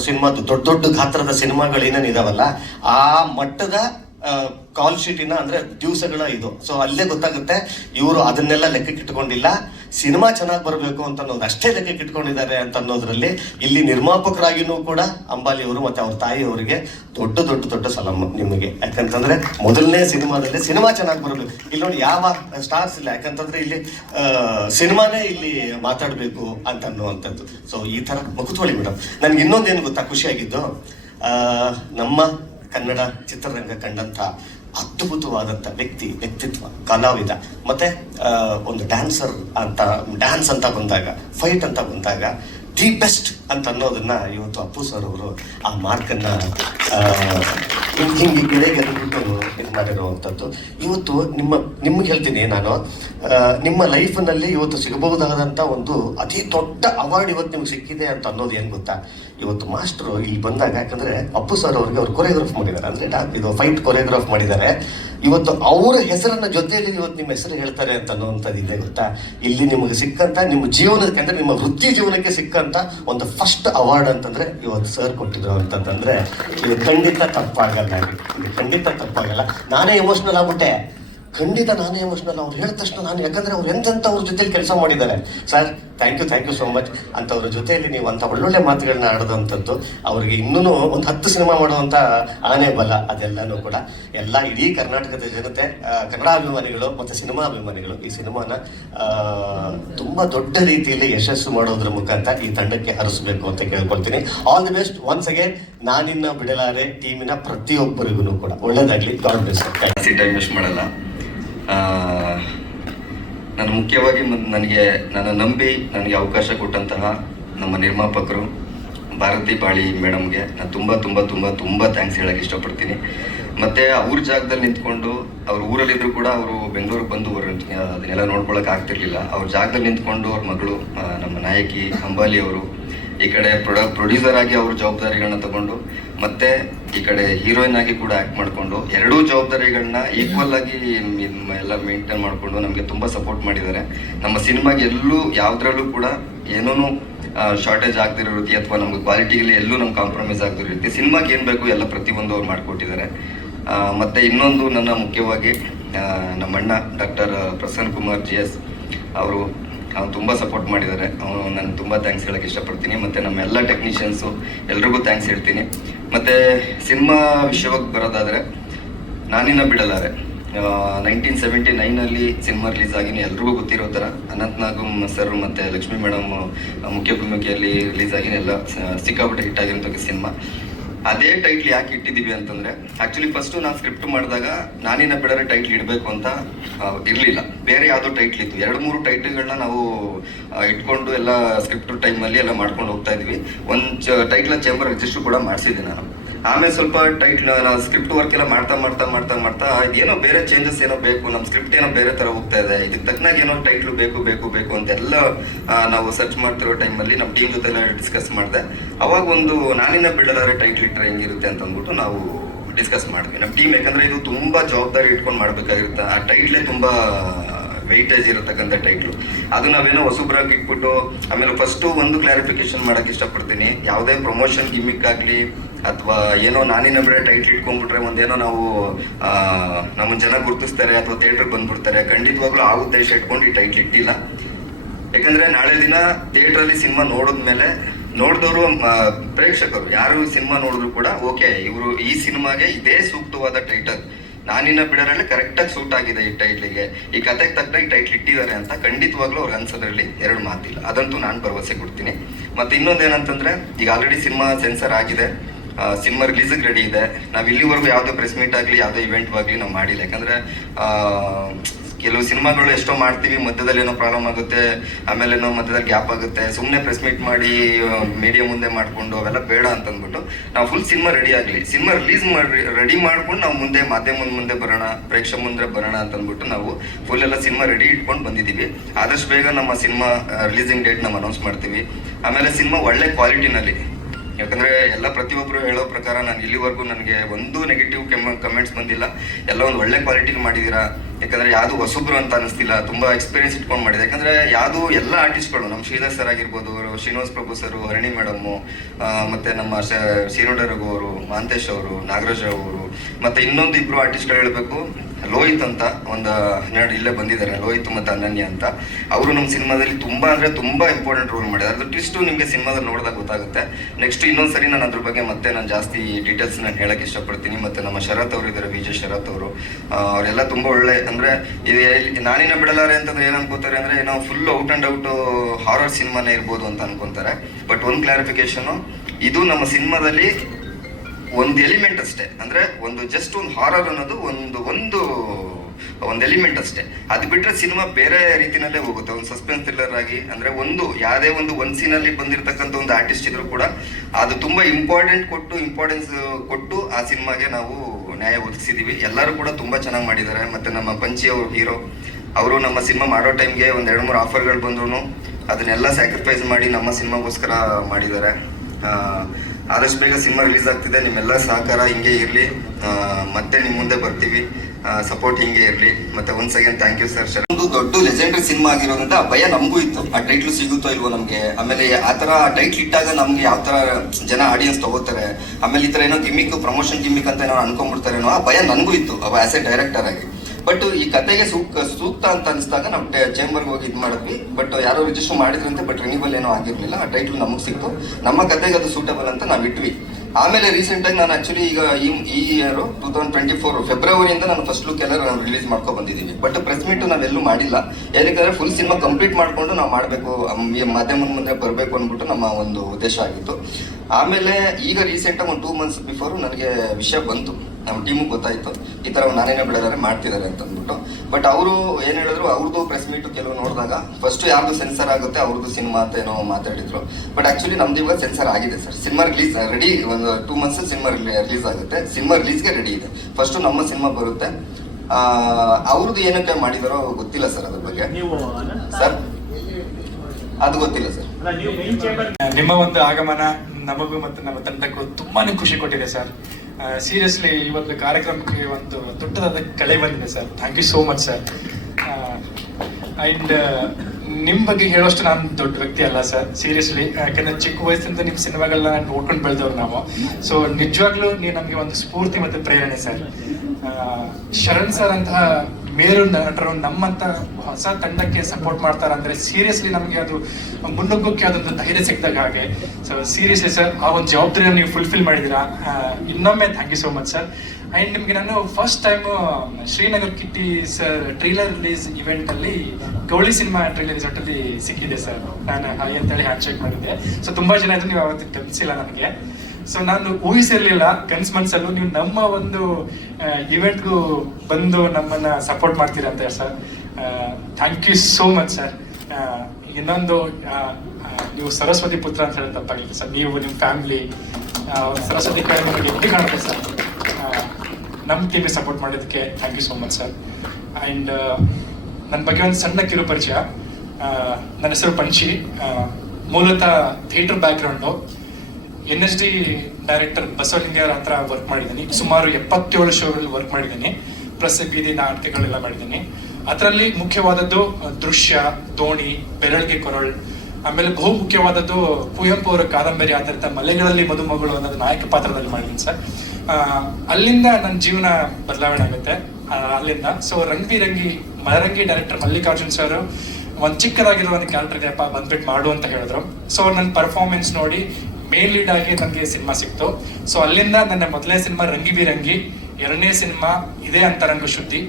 ಸಿನಿಮಾದು ದೊಡ್ಡ ದೊಡ್ಡ ಗಾತ್ರದ ಸಿನಿಮಾಗಳು ಏನೇನಿದಾವಲ್ಲ ಆ ಮಟ್ಟದ ಕಾಲ್ ಶೀಟಿನ ಅಂದ್ರೆ ದಿವಸಗಳ ಇದು. ಸೊ ಅಲ್ಲೇ ಗೊತ್ತಾಗುತ್ತೆ ಇವರು ಅದನ್ನೆಲ್ಲ ಲೆಕ್ಕಕ್ಕೆ ಇಟ್ಕೊಂಡಿಲ್ಲ ಸಿನಿಮಾ ಚೆನ್ನಾಗಿ ಬರಬೇಕು ಅಂತ ಅನ್ನೋದು ಅಷ್ಟೇ ಲೆಕ್ಕಕ್ಕೆ ಇಟ್ಕೊಂಡಿದ್ದಾರೆ ಅಂತ ಅನ್ನೋದ್ರಲ್ಲಿ ಇಲ್ಲಿ ನಿರ್ಮಾಪಕರಾಗಿನೂ ಕೂಡ ಅಂಬಾಲಿ ಅವರು ಮತ್ತೆ ಅವ್ರ ತಾಯಿಯವರಿಗೆ ದೊಡ್ಡ ದೊಡ್ಡ ದೊಡ್ಡ ಸಲಾಮ್ ನಿಮಗೆ. ಯಾಕಂತಂದ್ರೆ ಮೊದಲನೇ ಸಿನಿಮಾದಲ್ಲಿ ಸಿನಿಮಾ ಚೆನ್ನಾಗಿ ಬರಬೇಕು. ಇಲ್ಲಿ ನೋಡಿ ಯಾವ ಸ್ಟಾರ್ಸ್ ಇಲ್ಲ. ಯಾಕಂತಂದ್ರೆ ಇಲ್ಲಿ ಸಿನಿಮಾನೇ ಇಲ್ಲಿ ಮಾತಾಡಬೇಕು ಅಂತ ಅನ್ನುವಂಥದ್ದು ಸೊ ಈ ತರ ಮುಕುತ್ವಳಿ ಮೇಡಮ್. ನನ್ಗೆ ಇನ್ನೊಂದೇನು ಗೊತ್ತಾ? ಖುಷಿಯಾಗಿದ್ದು ನಮ್ಮ ಕನ್ನಡ ಚಿತ್ರರಂಗ ಕಂಡಂತ ಅದ್ಭುತವಾದಂಥ ವ್ಯಕ್ತಿ, ವ್ಯಕ್ತಿತ್ವ, ಕಲಾವಿದ. ಮತ್ತೆ ಒಂದು ಡ್ಯಾನ್ಸರ್ ಅಂತ ಡ್ಯಾನ್ಸ್ ಅಂತ ಬಂದಾಗ ಫೈಟ್ ಅಂತ ಬಂದಾಗ ದಿ ಬೆಸ್ಟ್ ಅಂತ ಅನ್ನೋದನ್ನ ಇವತ್ತು ಅಪ್ಪು ಸರ್ ಅವರು ಆ ಮಾರ್ಕನ್ನ ಹಿಂಗ್, ಹಿಂಗೆ ಗೆಳೆಗೆ ಇದು ಮಾಡಿರುವಂಥದ್ದು. ಇವತ್ತು ನಿಮ್ಮ, ನಿಮ್ಗೆ ಹೇಳ್ತೀನಿ ನಾನು ನಿಮ್ಮ ಲೈಫ್ನಲ್ಲಿ ಇವತ್ತು ಸಿಗಬಹುದಾದಂಥ ಒಂದು ಅತಿ ದೊಡ್ಡ ಅವಾರ್ಡ್ ಇವತ್ತು ನಿಮ್ಗೆ ಸಿಕ್ಕಿದೆ ಅಂತ ಅನ್ನೋದು ಏನು ಗೊತ್ತಾ? ಇವತ್ತು ಮಾಸ್ಟರು ಇಲ್ಲಿ ಬಂದಾಗ, ಯಾಕಂದ್ರೆ ಅಪ್ಪು ಸರ್ ಅವ್ರಿಗೆ ಅವ್ರು ಕೊರಿಯೋಗ್ರಾಫ್ ಮಾಡಿದ್ದಾರೆ. ಅಂದ್ರೆ ಇದು ಫೈಟ್ ಕೊರಿಯೋಗ್ರಾಫ್ ಮಾಡಿದ್ದಾರೆ. ಇವತ್ತು ಅವರ ಹೆಸರನ್ನ ಜೊತೆಯಲ್ಲಿ ಇವತ್ತು ನಿಮ್ಮ ಹೆಸರು ಹೇಳ್ತಾರೆ ಅಂತ ಅನ್ನುವಂಥದ್ದು ಇದೆ ಗೊತ್ತಾ? ಇಲ್ಲಿ ನಿಮಗೆ ಸಿಕ್ಕಂತ, ನಿಮ್ಮ ಜೀವನಕ್ಕೆ, ಅಂದ್ರೆ ನಿಮ್ಮ ವೃತ್ತಿ ಜೀವನಕ್ಕೆ ಸಿಕ್ಕಂತ ಒಂದು ಫಸ್ಟ್ ಅವಾರ್ಡ್ ಅಂತಂದ್ರೆ ಇವತ್ತು ಸರ್ ಕೊಟ್ಟಿದ್ರು ಅಂತಂದ್ರೆ ಇದು ಖಂಡಿತ ತಪ್ಪಾಗಲ್ಲ ಇದು ಖಂಡಿತ ತಪ್ಪಾಗಲ್ಲ. ನಾನೇ ಎಮೋಷನಲ್ ಆಗ್ಬಿಟ್ಟೆ. ಖಂಡಿತ ನಾನೇ ಎಮೋಷನಲ್ ಅವ್ರು ಹೇಳಿದ ತಕ್ಷಣ ನಾನು ಯಾಕಂದ್ರೆ ಅವ್ರು ಎಂತೆಂತ ಅವ್ರ ಜೊತೆಲಿ ಕೆಲಸ ಮಾಡಿದ್ದಾರೆ sir thank you thank you so much ಅಂತವ್ರ ಜೊತೆಯಲ್ಲಿ ನೀವು ಅಂತ ಒಳ್ಳೊಳ್ಳೆ ಮಾತುಗಳನ್ನ ಆಡದಂಥದ್ದು, ಅವ್ರಿಗೆ ಇನ್ನೂ ಒಂದು ಹತ್ತು ಸಿನಿಮಾ ಮಾಡುವಂತ ಆನೆ ಬಲ ಅದೆಲ್ಲನೂ ಕೂಡ. ಎಲ್ಲ ಇಡೀ ಕರ್ನಾಟಕದ ಜನತೆ ಕನ್ನಡ ಅಭಿಮಾನಿಗಳು ಮತ್ತು ಸಿನಿಮಾ ಅಭಿಮಾನಿಗಳು ಈ ಸಿನಿಮಾನ ತುಂಬ ದೊಡ್ಡ ರೀತಿಯಲ್ಲಿ ಯಶಸ್ಸು ಮಾಡೋದ್ರ ಮುಖಾಂತರ ಈ ತಂಡಕ್ಕೆ ಹರಿಸಬೇಕು ಅಂತ ಕೇಳ್ಕೊಳ್ತೀನಿ. All the best once again ನಾನಿನ್ನ ಬಿಡಲಾರೆ ಟೀಮಿನ ಪ್ರತಿಯೊಬ್ಬರಿಗೂ ಕೂಡ. ಒಳ್ಳೇದಾಗಲಿ. ವೇಸ್ಟ್ ಮಾಡಲ್ಲ. ನಾನು ಮುಖ್ಯವಾಗಿ ನನಗೆ, ನನ್ನ ನಂಬಿ ನನಗೆ ಅವಕಾಶ ಕೊಟ್ಟಂತಹ ನಮ್ಮ ನಿರ್ಮಾಪಕರು ಭಾರತಿ ಬಾಳಿ ಮೇಡಮ್ಗೆ ನಾನು ತುಂಬ ತುಂಬ ತುಂಬ ತುಂಬ ಥ್ಯಾಂಕ್ಸ್ ಹೇಳೋಕ್ಕೆ ಇಷ್ಟಪಡ್ತೀನಿ. ಮತ್ತು ಅವ್ರ ಜಾಗದಲ್ಲಿ ನಿಂತ್ಕೊಂಡು ಅವ್ರ ಊರಲ್ಲಿದ್ದರೂ ಕೂಡ ಅವರು ಬೆಂಗಳೂರಿಗೆ ಬಂದು ಅವರು ಅದನ್ನೆಲ್ಲ ನೋಡ್ಕೊಳಕ್ಕೆ ಆಗ್ತಿರ್ಲಿಲ್ಲ. ಅವ್ರ ಜಾಗದಲ್ಲಿ ನಿಂತ್ಕೊಂಡು ಅವ್ರ ಮಗಳು ನಮ್ಮ ನಾಯಕಿ ಅಂಬಾಲಿ ಅವರು ಈ ಕಡೆ ಪ್ರೊಡ ಪ್ರೊಡ್ಯೂಸರ್ ಆಗಿ ಅವ್ರ ಜವಾಬ್ದಾರಿಗಳನ್ನ ತಗೊಂಡು, ಮತ್ತೆ ಈ ಕಡೆ ಹೀರೋಯಿನ್ ಆಗಿ ಕೂಡ ಆಕ್ಟ್ ಮಾಡಿಕೊಂಡು, ಎರಡೂ ಜವಾಬ್ದಾರಿಗಳನ್ನ ಈಕ್ವಲ್ ಆಗಿ ಎಲ್ಲ ಮೇಂಟೈನ್ ಮಾಡಿಕೊಂಡು ನಮಗೆ ತುಂಬ ಸಪೋರ್ಟ್ ಮಾಡಿದ್ದಾರೆ. ನಮ್ಮ ಸಿನಿಮಾಗೆ ಎಲ್ಲೂ ಯಾವುದ್ರಲ್ಲೂ ಕೂಡ ಏನೂ ಶಾರ್ಟೇಜ್ ಆಗದಿರೋ ರೀತಿ ಅಥವಾ ನಮ್ಗೆ ಕ್ವಾಲಿಟಿಯಲ್ಲಿ ಎಲ್ಲೂ ನಮ್ಗೆ ಕಾಂಪ್ರಮೈಸ್ ಆಗದಿರೋ ರೀತಿ ಸಿನಿಮಾಗೆ ಏನು ಬೇಕು ಎಲ್ಲ ಪ್ರತಿಯೊಂದು ಅವ್ರು ಮಾಡಿಕೊಟ್ಟಿದ್ದಾರೆ. ಮತ್ತೆ ಇನ್ನೊಂದು ನನ್ನ ಮುಖ್ಯವಾಗಿ ನಮ್ಮಣ್ಣ doctor Prasanna Kumar G S ಅವರು ಅವ್ನು ತುಂಬ ಸಪೋರ್ಟ್ ಮಾಡಿದ್ದಾರೆ ಅವನು ನಾನು ತುಂಬ ಥ್ಯಾಂಕ್ಸ್ ಹೇಳಕ್ಕೆ ಇಷ್ಟಪಡ್ತೀನಿ. ಮತ್ತು ನಮ್ಮ ಎಲ್ಲ ಟೆಕ್ನಿಷಿಯನ್ಸು ಎಲ್ರಿಗೂ ಥ್ಯಾಂಕ್ಸ್ ಹೇಳ್ತೀನಿ. ಮತ್ತು ಸಿನಿಮಾ ವಿಷಯವಾಗಿ ಬರೋದಾದರೆ ನಾನಿನ್ನ ಬಿಡಲಾರೆ. ನೈನ್ಟೀನ್ ಸೆವೆಂಟಿ ನೈನಲ್ಲಿ ಸಿನಿಮಾ ರಿಲೀಸ್ ಆಗಿ ಎಲ್ರಿಗೂ ಗೊತ್ತಿರೋ ಥರ. ಅನಂತ್ ನಾಗಮ್ ಸರ್ ಮತ್ತು ಲಕ್ಷ್ಮೀ ಮೇಡಮ್ ಮುಖ್ಯ ಭೂಮಿಕೆಯಲ್ಲಿ ರಿಲೀಸ್ ಆಗಿ ಎಲ್ಲ ಸಿಕ್ಕಾಪಟ್ಟೆ ಹಿಟ್ ಆಗಿರೋಂಥ ಸಿನಿಮಾ. ಅದೇ ಟೈಟ್ಲ್ ಯಾಕೆ ಇಟ್ಟಿದ್ದೀವಿ ಅಂತಂದ್ರೆ ಆಕ್ಚುಲಿ ಫಸ್ಟ್ ನಾನು ಸ್ಕ್ರಿಪ್ಟ್ ಮಾಡಿದಾಗ ನಾನೇನ ಬಿಡರೆ ಟೈಟ್ಲ್ ಇಡಬೇಕು ಅಂತ ಇರಲಿಲ್ಲ. ಬೇರೆ ಯಾವುದೋ ಟೈಟ್ಲ್ ಇತ್ತು. ಎರಡು ಮೂರು ಟೈಟ್ಲ್ಗಳನ್ನ ನಾವು ಇಟ್ಕೊಂಡು ಎಲ್ಲ ಸ್ಕ್ರಿಪ್ಟ್ ಟೈಮಲ್ಲಿ ಎಲ್ಲ ಮಾಡ್ಕೊಂಡು ಹೋಗ್ತಾ ಇದ್ವಿ. ಒಂದು ಟೈಟ್ಲ ಚೇಂಬರ್ ರಿಜಿಸ್ಟ್ರು ಕೂಡ ಮಾಡಿಸಿದ್ದೆ ನಾನು. ಆಮೇಲೆ ಸ್ವಲ್ಪ ಟೈಟ್ ಸ್ಕ್ರಿಪ್ಟ್ ವರ್ಕ್ ಎಲ್ಲ ಮಾಡ್ತಾ ಮಾಡ್ತಾ ಮಾಡ್ತಾ ಮಾಡ್ತಾ ಇದೇನೋ ಬೇರೆ ಚೇಂಜಸ್ ಏನೋ ಬೇಕು ನಮ್ಮ ಸ್ಕ್ರಿಪ್ಟ್ ಏನೋ ಬೇರೆ ತರ ಹೋಗ್ತಾ ಇದೆ. ಇದಕ್ಕೆ ತಕ್ಕನಾಗ ಏನೋ ಟೈಟ್ಲು ಬೇಕು ಬೇಕು ಬೇಕು ಅಂತೆಲ್ಲ ನಾವು ಸರ್ಚ್ ಮಾಡ್ತಿರೋ ಟೈಮಲ್ಲಿ ನಮ್ಮ ಟೀಮ್ ಜೊತೆ ಡಿಸ್ಕಸ್ ಮಾಡಿದೆ. ಅವಾಗ ಒಂದು ನಾನಿನ ಬಿಡಲಾರೆ ಟೈಟ್ಲ್ ಇಟ್ಟರೆ ಹೆಂಗಿರುತ್ತೆ ಅಂತ ಅಂದ್ಬಿಟ್ಟು ನಾವು ಡಿಸ್ಕಸ್ ಮಾಡಿದ್ವಿ. ನಮ್ಮ ಟೀಮ್ ಯಾಕಂದ್ರೆ ಇದು ತುಂಬಾ ಜವಾಬ್ದಾರಿ ಇಟ್ಕೊಂಡು ಮಾಡ್ಬೇಕಾಗಿರುತ್ತೆ. ಆ ಟೈಟ್ಲೇ ತುಂಬಾ ವೆಯ್ಟೇಜ್ ಇರತಕ್ಕಂಥ ಟೈಟ್ಲು ಅದು ನಾವೇನೋ ಹೊಸಬ್ರಾಗಿ ಇಟ್ಬಿಟ್ಟು, ಆಮೇಲೆ ಫಸ್ಟು ಒಂದು ಕ್ಲಾರಿಫಿಕೇಶನ್ ಮಾಡೋಕ್ಕೆ ಇಷ್ಟಪಡ್ತೀನಿ. ಯಾವುದೇ ಪ್ರಮೋಷನ್ ಗಿಮಿಕ್ ಆಗಲಿ ಅಥವಾ ಏನೋ ನಾನಿನ ಬಿಡ ಟೈಟ್ಲ್ ಇಟ್ಕೊಂಡ್ಬಿಟ್ರೆ ಒಂದೇನೋ ನಾವು ನಮ್ಮ ಜನ ಗುರುತಿಸ್ತಾರೆ ಅಥವಾ ಥಿಯೇಟರ್ ಬಂದ್ಬಿಡ್ತಾರೆ, ಖಂಡಿತವಾಗ್ಲೂ ಆ ಉದ್ದೇಶ ಇಟ್ಕೊಂಡು ಈ ಟೈಟ್ಲ್ ಇಟ್ಟಿಲ್ಲ. ಯಾಕಂದ್ರೆ ನಾಳೆ ದಿನ ಥಿಯೇಟರ್ ಅಲ್ಲಿ ಸಿನಿಮಾ ನೋಡಿದ್ಮೇಲೆ ನೋಡಿದವರು ಪ್ರೇಕ್ಷಕರು, ಯಾರು ಸಿನಿಮಾ ನೋಡಿದ್ರು ಕೂಡ ಓಕೆ ಇವರು ಈ ಸಿನಿಮಾಗೆ ಇದೇ ಸೂಕ್ತವಾದ ಟೈಟಲ್ ನಾನಿನ ಬಿಡರಲ್ಲಿ ಕರೆಕ್ಟಾಗಿ ಸೂಟ್ ಆಗಿದೆ ಈ ಟೈಟ್ಲಿಗೆ ಈ ಕತೆಗೆ ತಕ್ಕ ಈ ಟೈಟ್ಲ್ ಇಟ್ಟಿದ್ದಾರೆ ಅಂತ ಖಂಡಿತವಾಗ್ಲೂ ಅವ್ರು ಅನ್ಸೋದ್ರಲ್ಲಿ ಎರಡು ಮಾತಿಲ್ಲ. ಅದಂತೂ ನಾನು ಭರವಸೆ ಕೊಡ್ತೀನಿ. ಮತ್ತೆ ಇನ್ನೊಂದೇನಂತಂದ್ರೆ, ಈಗ ಆಲ್ರೆಡಿ ಸಿನಿಮಾ ಸೆನ್ಸರ್ ಆಗಿದೆ. ಸಿನಿಮಾ ರಿಲೀಸಿಗೆ ರೆಡಿ ಇದೆ. ನಾವು ಇಲ್ಲಿವರೆಗೂ ಯಾವುದೇ ಪ್ರೆಸ್ ಮೀಟ್ ಆಗಲಿ, ಯಾವುದೇ ಇವೆಂಟ್ ಆಗಲಿ ನಾವು ಮಾಡಿಲ್ಲ. ಯಾಕಂದರೆ ಕೆಲವು ಸಿನಿಮಾಗಳು ಎಷ್ಟೋ ಮಾಡ್ತೀವಿ, ಮಧ್ಯದಲ್ಲಿ ಏನೋ ಪ್ರಾಬ್ಲಮ್ ಆಗುತ್ತೆ, ಆಮೇಲೆ ಏನೋ ಮಧ್ಯದಲ್ಲಿ ಗ್ಯಾಪ್ ಆಗುತ್ತೆ. ಸುಮ್ಮನೆ ಪ್ರೆಸ್ ಮೀಟ್ ಮಾಡಿ ಮೀಡಿಯಾ ಮುಂದೆ ಮಾಡ್ಕೊಂಡು, ಅವೆಲ್ಲ ಬೇಡ ಅಂತ ಅಂದ್ಬಿಟ್ಟು ನಾವು ಫುಲ್ ಸಿನಿಮಾ ರೆಡಿ ಆಗಲಿ. ಸಿನಿಮಾ ರಿಲೀಸ್ ಮಾಡಿ ರೆಡಿ ಮಾಡ್ಕೊಂಡು ನಾವು ಮುಂದೆ ಮಾಧ್ಯಮದ ಮುಂದೆ ಬರೋಣ ಪ್ರೇಕ್ಷಕ ಮುಂದೆ ಬರೋಣ ಅಂತ ಅಂದ್ಬಿಟ್ಟು ನಾವು ಫುಲ್ ಎಲ್ಲ ಸಿನಿಮಾ ರೆಡಿ ಇಟ್ಕೊಂಡು ಬಂದಿದ್ದೀವಿ. ಆದಷ್ಟು ಬೇಗ ನಮ್ಮ ಸಿನಿಮಾ ರಿಲೀಸಿಂಗ್ ಡೇಟ್ ನಾವು ಅನೌನ್ಸ್ ಮಾಡ್ತೀವಿ. ಆಮೇಲೆ ಸಿನಿಮಾ ಒಳ್ಳೆ ಕ್ವಾಲಿಟಿನಲ್ಲಿ ಯಾಕಂದ್ರೆ ಎಲ್ಲ ಪ್ರತಿಯೊಬ್ಬರು ಹೇಳೋ ಪ್ರಕಾರ ನಾನು ಇಲ್ಲಿವರೆಗೂ ನನಗೆ ಒಂದು ನೆಗೆಟಿವ್ ಕಮೆಂಟ್ಸ್ ಬಂದಿಲ್ಲ. ಎಲ್ಲ ಒಂದು ಒಳ್ಳೆ ಕ್ವಾಲಿಟಿ ಮಾಡಿದೀರಾ? ಯಾಕಂದ್ರೆ ಯಾವುದು ಹೊಸಬ್ರು ಅಂತ ಅನಿಸ್ತಿಲ್ಲ. ತುಂಬಾ ಎಕ್ಸ್ಪೀರಿಯನ್ಸ್ ಇಟ್ಕೊಂಡು ಮಾಡಿದೆ. ಯಾಕಂದ್ರೆ ಯಾವುದು ಎಲ್ಲ ಆರ್ಟಿಸ್ಟ್ಗಳು ನಮ್ಮ ಶ್ರೀಧರ್ ಸರ್ ಆಗಿರ್ಬೋದು ಶ್ರೀನಿವಾಸ್ ಪ್ರಭು ಸರ್ ಹರಣಿ ಮೇಡಮ್ಮು ಮತ್ತೆ ನಮ್ಮ ಶ್ರೀನೋಡ ರಘು ಅವರು ಮಹಾಂತೇಶ್ ಅವರು, ನಾಗರಾಜ್ ಅವರು, ಮತ್ತೆ ಇನ್ನೊಂದು ಇಬ್ರು ಆರ್ಟಿಸ್ಟ್ಗಳು ಹೇಳಬೇಕು. ಲೋಹಿತ್ ಅಂತ ಒಂದು ಹನ್ನೆರಡು ಇಲ್ಲೇ ಬಂದಿದ್ದಾರೆ, ಲೋಹಿತ್ ಮತ್ತೆ ಅನನ್ಯ ಅಂತ. ಅವರು ನಮ್ಮ ಸಿನಿಮಾದಲ್ಲಿ ತುಂಬಾ ಅಂದ್ರೆ ತುಂಬಾ ಇಂಪಾರ್ಟೆಂಟ್ ರೋಲ್ ಮಾಡಿದ್ದಾರೆ. ಅದ್ರ ಟ್ವಿಸ್ಟು ನಿಮಗೆ ಸಿನಿಮಾದಲ್ಲಿ ನೋಡಿದಾಗ ಗೊತ್ತಾಗುತ್ತೆ. ನೆಕ್ಸ್ಟ್ ಇನ್ನೊಂದ್ಸರಿ ನಾನು ಅದ್ರ ಬಗ್ಗೆ ಮತ್ತೆ ನಾನು ಜಾಸ್ತಿ ಡೀಟೇಲ್ಸ್ ನಾನು ಹೇಳಕ್ ಇಷ್ಟಪಡ್ತೀನಿ. ಮತ್ತೆ ನಮ್ಮ ಶರತ್ ಅವರು ಇದ್ದಾರೆ ವಿಜಯ್ ಶರತ್ ಅವರು. ಅವರೆಲ್ಲ ತುಂಬಾ ಒಳ್ಳೆ ಅಂದ್ರೆ ಇದು ನಾನಿನ್ನ ಬಿಡಲಾರೆ ಅಂತಂದ್ರೆ ಏನು ಅನ್ಕೋತಾರೆ ಅಂದ್ರೆ ಏನೋ full out and out horror ಸಿನಿಮಾನೇ ಇರ್ಬೋದು ಅಂತ ಅನ್ಕೊಂತಾರೆ. ಬಟ್ ಒಂದು ಕ್ಲಾರಿಫಿಕೇಶನ್ ಇದು ನಮ್ಮ ಸಿನಿಮಾದಲ್ಲಿ ಒಂದು ಎಲಿಮೆಂಟ್ ಅಷ್ಟೇ. ಅಂದ್ರೆ ಒಂದು ಜಸ್ಟ್ ಒಂದು ಹಾರರ್ ಅನ್ನೋದು ಒಂದು ಒಂದು ಒಂದು ಎಲಿಮೆಂಟ್ ಅಷ್ಟೇ. ಅದು ಬಿಟ್ರೆ ಸಿನಿಮಾ ಬೇರೆ ರೀತಿನಲ್ಲೇ ಹೋಗುತ್ತೆ. ಒಂದು ಸಸ್ಪೆನ್ಸ್ ಥ್ರಿಲ್ಲರ್ ಆಗಿ, ಅಂದ್ರೆ ಒಂದು, ಯಾವುದೇ ಒಂದು ಒಂದ್ ಸೀನಲ್ಲಿ ಬಂದಿರತಕ್ಕಂಥ ಒಂದು ಆರ್ಟಿಸ್ಟ್ ಇದ್ರು ಕೂಡ ಅದು ತುಂಬಾ ಇಂಪಾರ್ಟೆಂಟ್ ಕೊಟ್ಟು ಇಂಪಾರ್ಟೆನ್ಸ್ ಕೊಟ್ಟು ಆ ಸಿನಿಮಾಗೆ ನಾವು ನ್ಯಾಯ ಒದಗಿಸಿದೀವಿ. ಎಲ್ಲರೂ ಕೂಡ ತುಂಬಾ ಚೆನ್ನಾಗಿ ಮಾಡಿದ್ದಾರೆ. ಮತ್ತೆ ನಮ್ಮ ಪಂಚಿ ಅವರು ಹೀರೋ ಅವರು ನಮ್ಮ ಸಿನಿಮಾ ಮಾಡೋ ಟೈಮ್ಗೆ ಒಂದ್ ಎರಡು, ಮೂರು ಆಫರ್ಗಳು ಬಂದ್ರು ಅದನ್ನೆಲ್ಲ ಸ್ಯಾಕ್ರಿಫೈಸ್ ಮಾಡಿ ನಮ್ಮ ಸಿನಿಮಾಗೋಸ್ಕರ ಮಾಡಿದ್ದಾರೆ. ಆದಷ್ಟು ಬೇಗ ಸಿನಿಮಾ ರಿಲೀಸ್ ಆಗ್ತಿದೆ. ನಿಮ್ಮೆಲ್ಲ ಸಹಕಾರ ಹಿಂಗೆ ಇರಲಿ. ಮತ್ತೆ ನಿಮ್ಮ ಮುಂದೆ ಬರ್ತೀವಿ. ಸಪೋರ್ಟ್ ಹಿಂಗೆ ಇರಲಿ. ಮತ್ತೆ once again thank you sir ಒಂದು ದೊಡ್ಡ ಲೆಜೆಂಡರಿ ಸಿನಿಮಾ ಆಗಿರೋದ್ರಿಂದ ಭಯ ನಮಗೂ ಇತ್ತು. ಆ ಟೈಟ್ಲು ಸಿಗುತ್ತೋ ಇಲ್ವೋ ನಮಗೆ. ಆಮೇಲೆ ಆ ಥರ ಟೈಟ್ಲ್ ಇಟ್ಟಾಗ ನಮಗೆ ಯಾವ ಥರ ಜನ ಆಡಿಯನ್ಸ್ ತಗೋತಾರೆ. ಆಮೇಲೆ ಈ ಥರ ಏನೋ ಗಿಮಿಕ್ ಪ್ರಮೋಷನ್ ಗಿಮಿಕ್ ಅಂತ ಏನೋ ಅನ್ಕೊಂಡ್ಬಿಡ್ತಾರೇನೋ, ಆ ಭಯ ನನಗೂ ಇತ್ತು. ಆಸ್ ಎ ಡೈರೆಕ್ಟರ್ ಆಗಿ. ಬಟ್ ಈ ಕತೆಗೆ ಸೂಕ್ತ ಸೂಕ್ತ ಅಂತ ಅನಿಸಿದಾಗ ನಾವು ಚೇಂಬರ್ಗೆ ಹೋಗಿ ಇದು ಮಾಡಿದ್ವಿ. ಬಟ್ ಯಾರೋ ರಿಜಿಸ್ಟರ್ ಮಾಡಿದ್ರಂತೆ ಬಟ್ ರಿನಿವಲ್ ಏನೋ ಆಗಿರಲಿಲ್ಲ. ಆ ಟೈಟ್ಲ್ ನಮಗೆ ಸಿಕ್ತು. ನಮ್ಮ ಕತೆಗೆ ಅದು ಸೂಟಬಲ್ ಅಂತ ನಾವು ಇಟ್ವಿ. ಆಮೇಲೆ ರೀಸೆಂಟ್ ಆಗಿ ನಾನು ಆಕ್ಚುಲಿ ಈಗ ಈ ಈ year two thousand twenty four ಫೆಬ್ರವರಿಯಿಂದ ನಾನು ಫಸ್ಟ್ ಲುಕ್ ಎಲ್ಲ ನಾವು ರಿಲೀಸ್ ಮಾಡ್ಕೊ ಬಂದಿದ್ದೀವಿ ಬಟ್ ಪ್ರೆಸ್ ಮೀಟ್ ನಾವೆಲ್ಲೂ ಮಾಡಿಲ್ಲ. ಏನಕ್ಕಂದ್ರೆ ಫುಲ್ ಸಿನಿಮಾ ಕಂಪ್ಲೀಟ್ ಮಾಡ್ಕೊಂಡು ನಾವು ಮಾಡಬೇಕು ಮಾಧ್ಯಮ ಮುಂದೆ ಬರಬೇಕು ಅಂದ್ಬಿಟ್ಟು ನಮ್ಮ ಒಂದು ಉದ್ದೇಶ ಆಗಿತ್ತು ಆಮೇಲೆ ಈಗ ರೀಸೆಂಟಾಗಿ ಒಂದು ಟೂ ಮಂತ್ಸ್ ಬಿಫೋರ್ ನನಗೆ ವಿಷಯ ಬಂತು. ನಮ್ಮ ಟೀಮಿಗೆ ಗೊತ್ತಾಯ್ತು. ಈ ಥರ ನಾನೇನೇ ಬೆಳೆದಾರೆ ಮಾಡ್ತಿದ್ದಾರೆ ಅಂತ ಅಂದ್ಬಿಟ್ಟು ಬಟ್ ಅವರು ಏನು ಹೇಳಿದ್ರು ಅವ್ರದ್ದು ಪ್ರೆಸ್ ಮೀಟ್ ಕೆಲವು ನೋಡಿದಾಗ ಫಸ್ಟ್ ಯಾರ್ದು ಸೆನ್ಸರ್ ಆಗುತ್ತೆ ಅವ್ರದ್ದು ಸಿನಿಮಾ ಅಂತ ಏನೋ ಮಾತಾಡಿದ್ರು. ಬಟ್ ಆ್ಯಕ್ಚುಲಿ ನಮ್ದು ಇವಾಗ ಸೆನ್ಸರ್ ಆಗಿದೆ ಸರ್ ಸಿನಿಮಾ ರಿಲೀಸ್ ರೆಡಿ ಒಂದು ಟೂ ಮಂತ್ಸ್ ಸಿನಿಮಾ ರಿಲೀಸ್ ಆಗುತ್ತೆ. ಸಿನಿಮಾ ರಿಲೀಸ್ಗೆ ರೆಡಿ ಇದೆ. ಫಸ್ಟ್ ನಮ್ಮ ಸಿನಿಮಾ ಬರುತ್ತೆ. ಅವ್ರದ್ದು ಏನಕ್ಕೆ ಮಾಡಿದಾರೋ ಗೊತ್ತಿಲ್ಲ ಸರ್ ಅದ್ರ ಬಗ್ಗೆ. ನೀವು ಸರ್ ಅದು ಗೊತ್ತಿಲ್ಲ ಸರ್. ನೀವು ಮೇನ್ ಚೇಂಬರ್ ನಿಮ್ಮ ಒಂದು ಆಗಮನ ನಮಗೂ ಮತ್ತು ನಮ್ಮ ತಂಡಕ್ಕೂ ತುಂಬಾನೇ ಖುಷಿ ಕೊಟ್ಟಿದೆ ಸರ್. ಸೀರಿಯಸ್ಲಿ ಈ ಒಂದು ಕಾರ್ಯಕ್ರಮಕ್ಕೆ ಒಂದು ದೊಡ್ಡದಾದ ಕಳೆ ಬಂದಿದೆ sir. Thank you so much sir and ನಿಮ್ಮ ಬಗ್ಗೆ ಹೇಳೋಷ್ಟು ನಾನು ದೊಡ್ಡ ವ್ಯಕ್ತಿ ಅಲ್ಲ ಸರ್ ಸೀರಿಯಸ್ಲಿ ಯಾಕಂದ್ರೆ ಚಿಕ್ಕ ವಯಸ್ಸಿಂದ ನಿಮ್ಮ ಸಿನಿಮಾಗಳನ್ನ ನೋಡ್ಕೊಂಡು ಬೆಳೆದವ್ರು ನಾವು. ಸೊ ನಿಜವಾಗ್ಲೂ ನೀವು ನಮಗೆ ಒಂದು ಸ್ಫೂರ್ತಿ ಮತ್ತು ಪ್ರೇರಣೆ ಸರ್ ಶರಣ್ ಸರ್ ಅಂತಹ ಮೇರು ನಟರು ನಮ್ಮಂತ ಹೊಸ ತಂಡಕ್ಕೆ ಸಪೋರ್ಟ್ ಮಾಡ್ತಾರ ಅಂದ್ರೆ ಸೀರಿಯಸ್ಲಿ ನಮಗೆ ಅದು ಮುನ್ನುಗ್ಗಕ್ಕೆ ಅದೊಂದು ಧೈರ್ಯ ಸಿಕ್ಕಿದಾಗ ಹಾಗೆ. ಸೊ ಸೀರಿಯಸ್ಲಿ ಸರ್ ಆ ಒಂದು ಜವಾಬ್ದಾರಿಯನ್ನು ನೀವು ಫುಲ್ಫಿಲ್ ಮಾಡಿದ್ದೀರಾ? ಇನ್ನೊಮ್ಮೆ thank you so much sir and ನಿಮ್ಗೆ ನಾನು first time Srinagar Kitty sir trailer release event ಅಲ್ಲಿ ಗೌಳಿ ಸಿನಿಮಾ ಟ್ರೈಲರ್ ರಿಸಲ್ಟಲ್ಲಿ ಸಿಕ್ಕಿದೆ ಸರ್ ನಾನು, ಹಾಯ್ ಅಂತೇಳಿ ಹ್ಯಾಂಡ್ ಚೆಕ್ ಮಾಡಿದ್ದೆ. ಸೊ ತುಂಬಾ ಜನ ಇದ್ರು ನೀವು ಅವತ್ತು ಗಮನಿಸಿಲ್ಲ ನನಗೆ. ಸೊ ನಾನು ಊಹಿಸಿರ್ಲಿಲ್ಲ ಕನ್ಸ್ ಮನ್ಸಲ್ಲೂ ನೀವು ನಮ್ಮ ಒಂದು ಇವೆಂಟ್ಗೂ ಬಂದು ನಮ್ಮನ್ನ ಸಪೋರ್ಟ್ ಮಾಡ್ತೀರಾ ಅಂತ sir thank you so much sir ಇನ್ನೊಂದು ನೀವು ಸರಸ್ವತಿ ಪುತ್ರ ಅಂತ ಹೇಳಿ ತಪ್ಪಾಗಿಲ್ಲ ಸರ್ ನೀವು ನಿಮ್ಮ ಫ್ಯಾಮಿಲಿ ಸರಸ್ವತಿ ಕೈ ನನಗೆ ಎಲ್ಲಿ ಕಾಣುತ್ತೆ ಸರ್ ನಮ್ಮ ಟೀಮಿಗೆ ಸಪೋರ್ಟ್ ಮಾಡೋದಕ್ಕೆ thank you so much sir and ನನ್ನ ಬಗ್ಗೆ ಒಂದು ಸಣ್ಣ ಕಿರು ಪರಿಚಯ. ನನ್ನ ಹೆಸರು ಪಂಚಿ. ಮೂಲತಃ theatre background N S D director ಬಸವಲಿಂಗರ ಹತ್ರ ವರ್ಕ್ ಮಾಡಿದ್ದೀನಿ. ಸುಮಾರು ಎಪ್ಪತ್ತೇಳು ಶೋಗಳಲ್ಲಿ ವರ್ಕ್ ಮಾಡಿದ್ದೀನಿ. ಪ್ಲಸ್ ಬೀದಿ ನಾಟಕಗಳೆಲ್ಲ ಮಾಡಿದ್ದೀನಿ. ಅದರಲ್ಲಿ ಮುಖ್ಯವಾದದ್ದು ದೃಶ್ಯ, ದೋಣಿ, ಬೆರಳಿಗೆ ಕೊರಳ್. ಆಮೇಲೆ ಬಹು ಮುಖ್ಯವಾದದ್ದು ಕುವೆಂಪು ಅವರ ಕಾದಂಬರಿ ಆಧಾರಿತ ಮಲೆಗಳಲ್ಲಿ ಮದುಮಗಳು ಅನ್ನೋದು ನಾಯಕ ಪಾತ್ರದಲ್ಲಿ ಮಾಡಿದ್ದೀನಿ ಸರ್. ಅಲ್ಲಿಂದ ನನ್ನ ಜೀವನ ಬದಲಾವಣೆ ಆಗುತ್ತೆ. ಅಲ್ಲಿಂದ. ಸೊ ರಂಗಿ ರಂಗಿ ಮರಂಗಿ ಡೈರೆಕ್ಟರ್ ಮಲ್ಲಿಕಾರ್ಜುನ್ ಸರ್ ಒಂದು ಚಿಕ್ಕದಾಗಿರೋ ಒಂದು ಕ್ಯಾರೆಕ್ಟರ್ ಇದೆಯಪ್ಪ ಬಂದ್ಬಿಟ್ಟು ಮಾಡು ಅಂತ ಹೇಳಿದ್ರು. ಸೊ ನನ್ನ ಪರ್ಫಾರ್ಮೆನ್ಸ್ ನೋಡಿ ಮೇನ್ ಲೀಡ್ ಆಗಿ ನನಗೆ ಸಿನಿಮಾ ಸಿಕ್ತು. ಸೊ ಅಲ್ಲಿಂದ ನನ್ನ ಮೊದಲನೇ ಸಿನಿಮಾ ರಂಗಿ ಬಿರಂಗಿ ಎರಡನೇ ಸಿನಿಮಾ ಇದೇ ಅಂತರಂಗ ಶುದ್ಧಿ.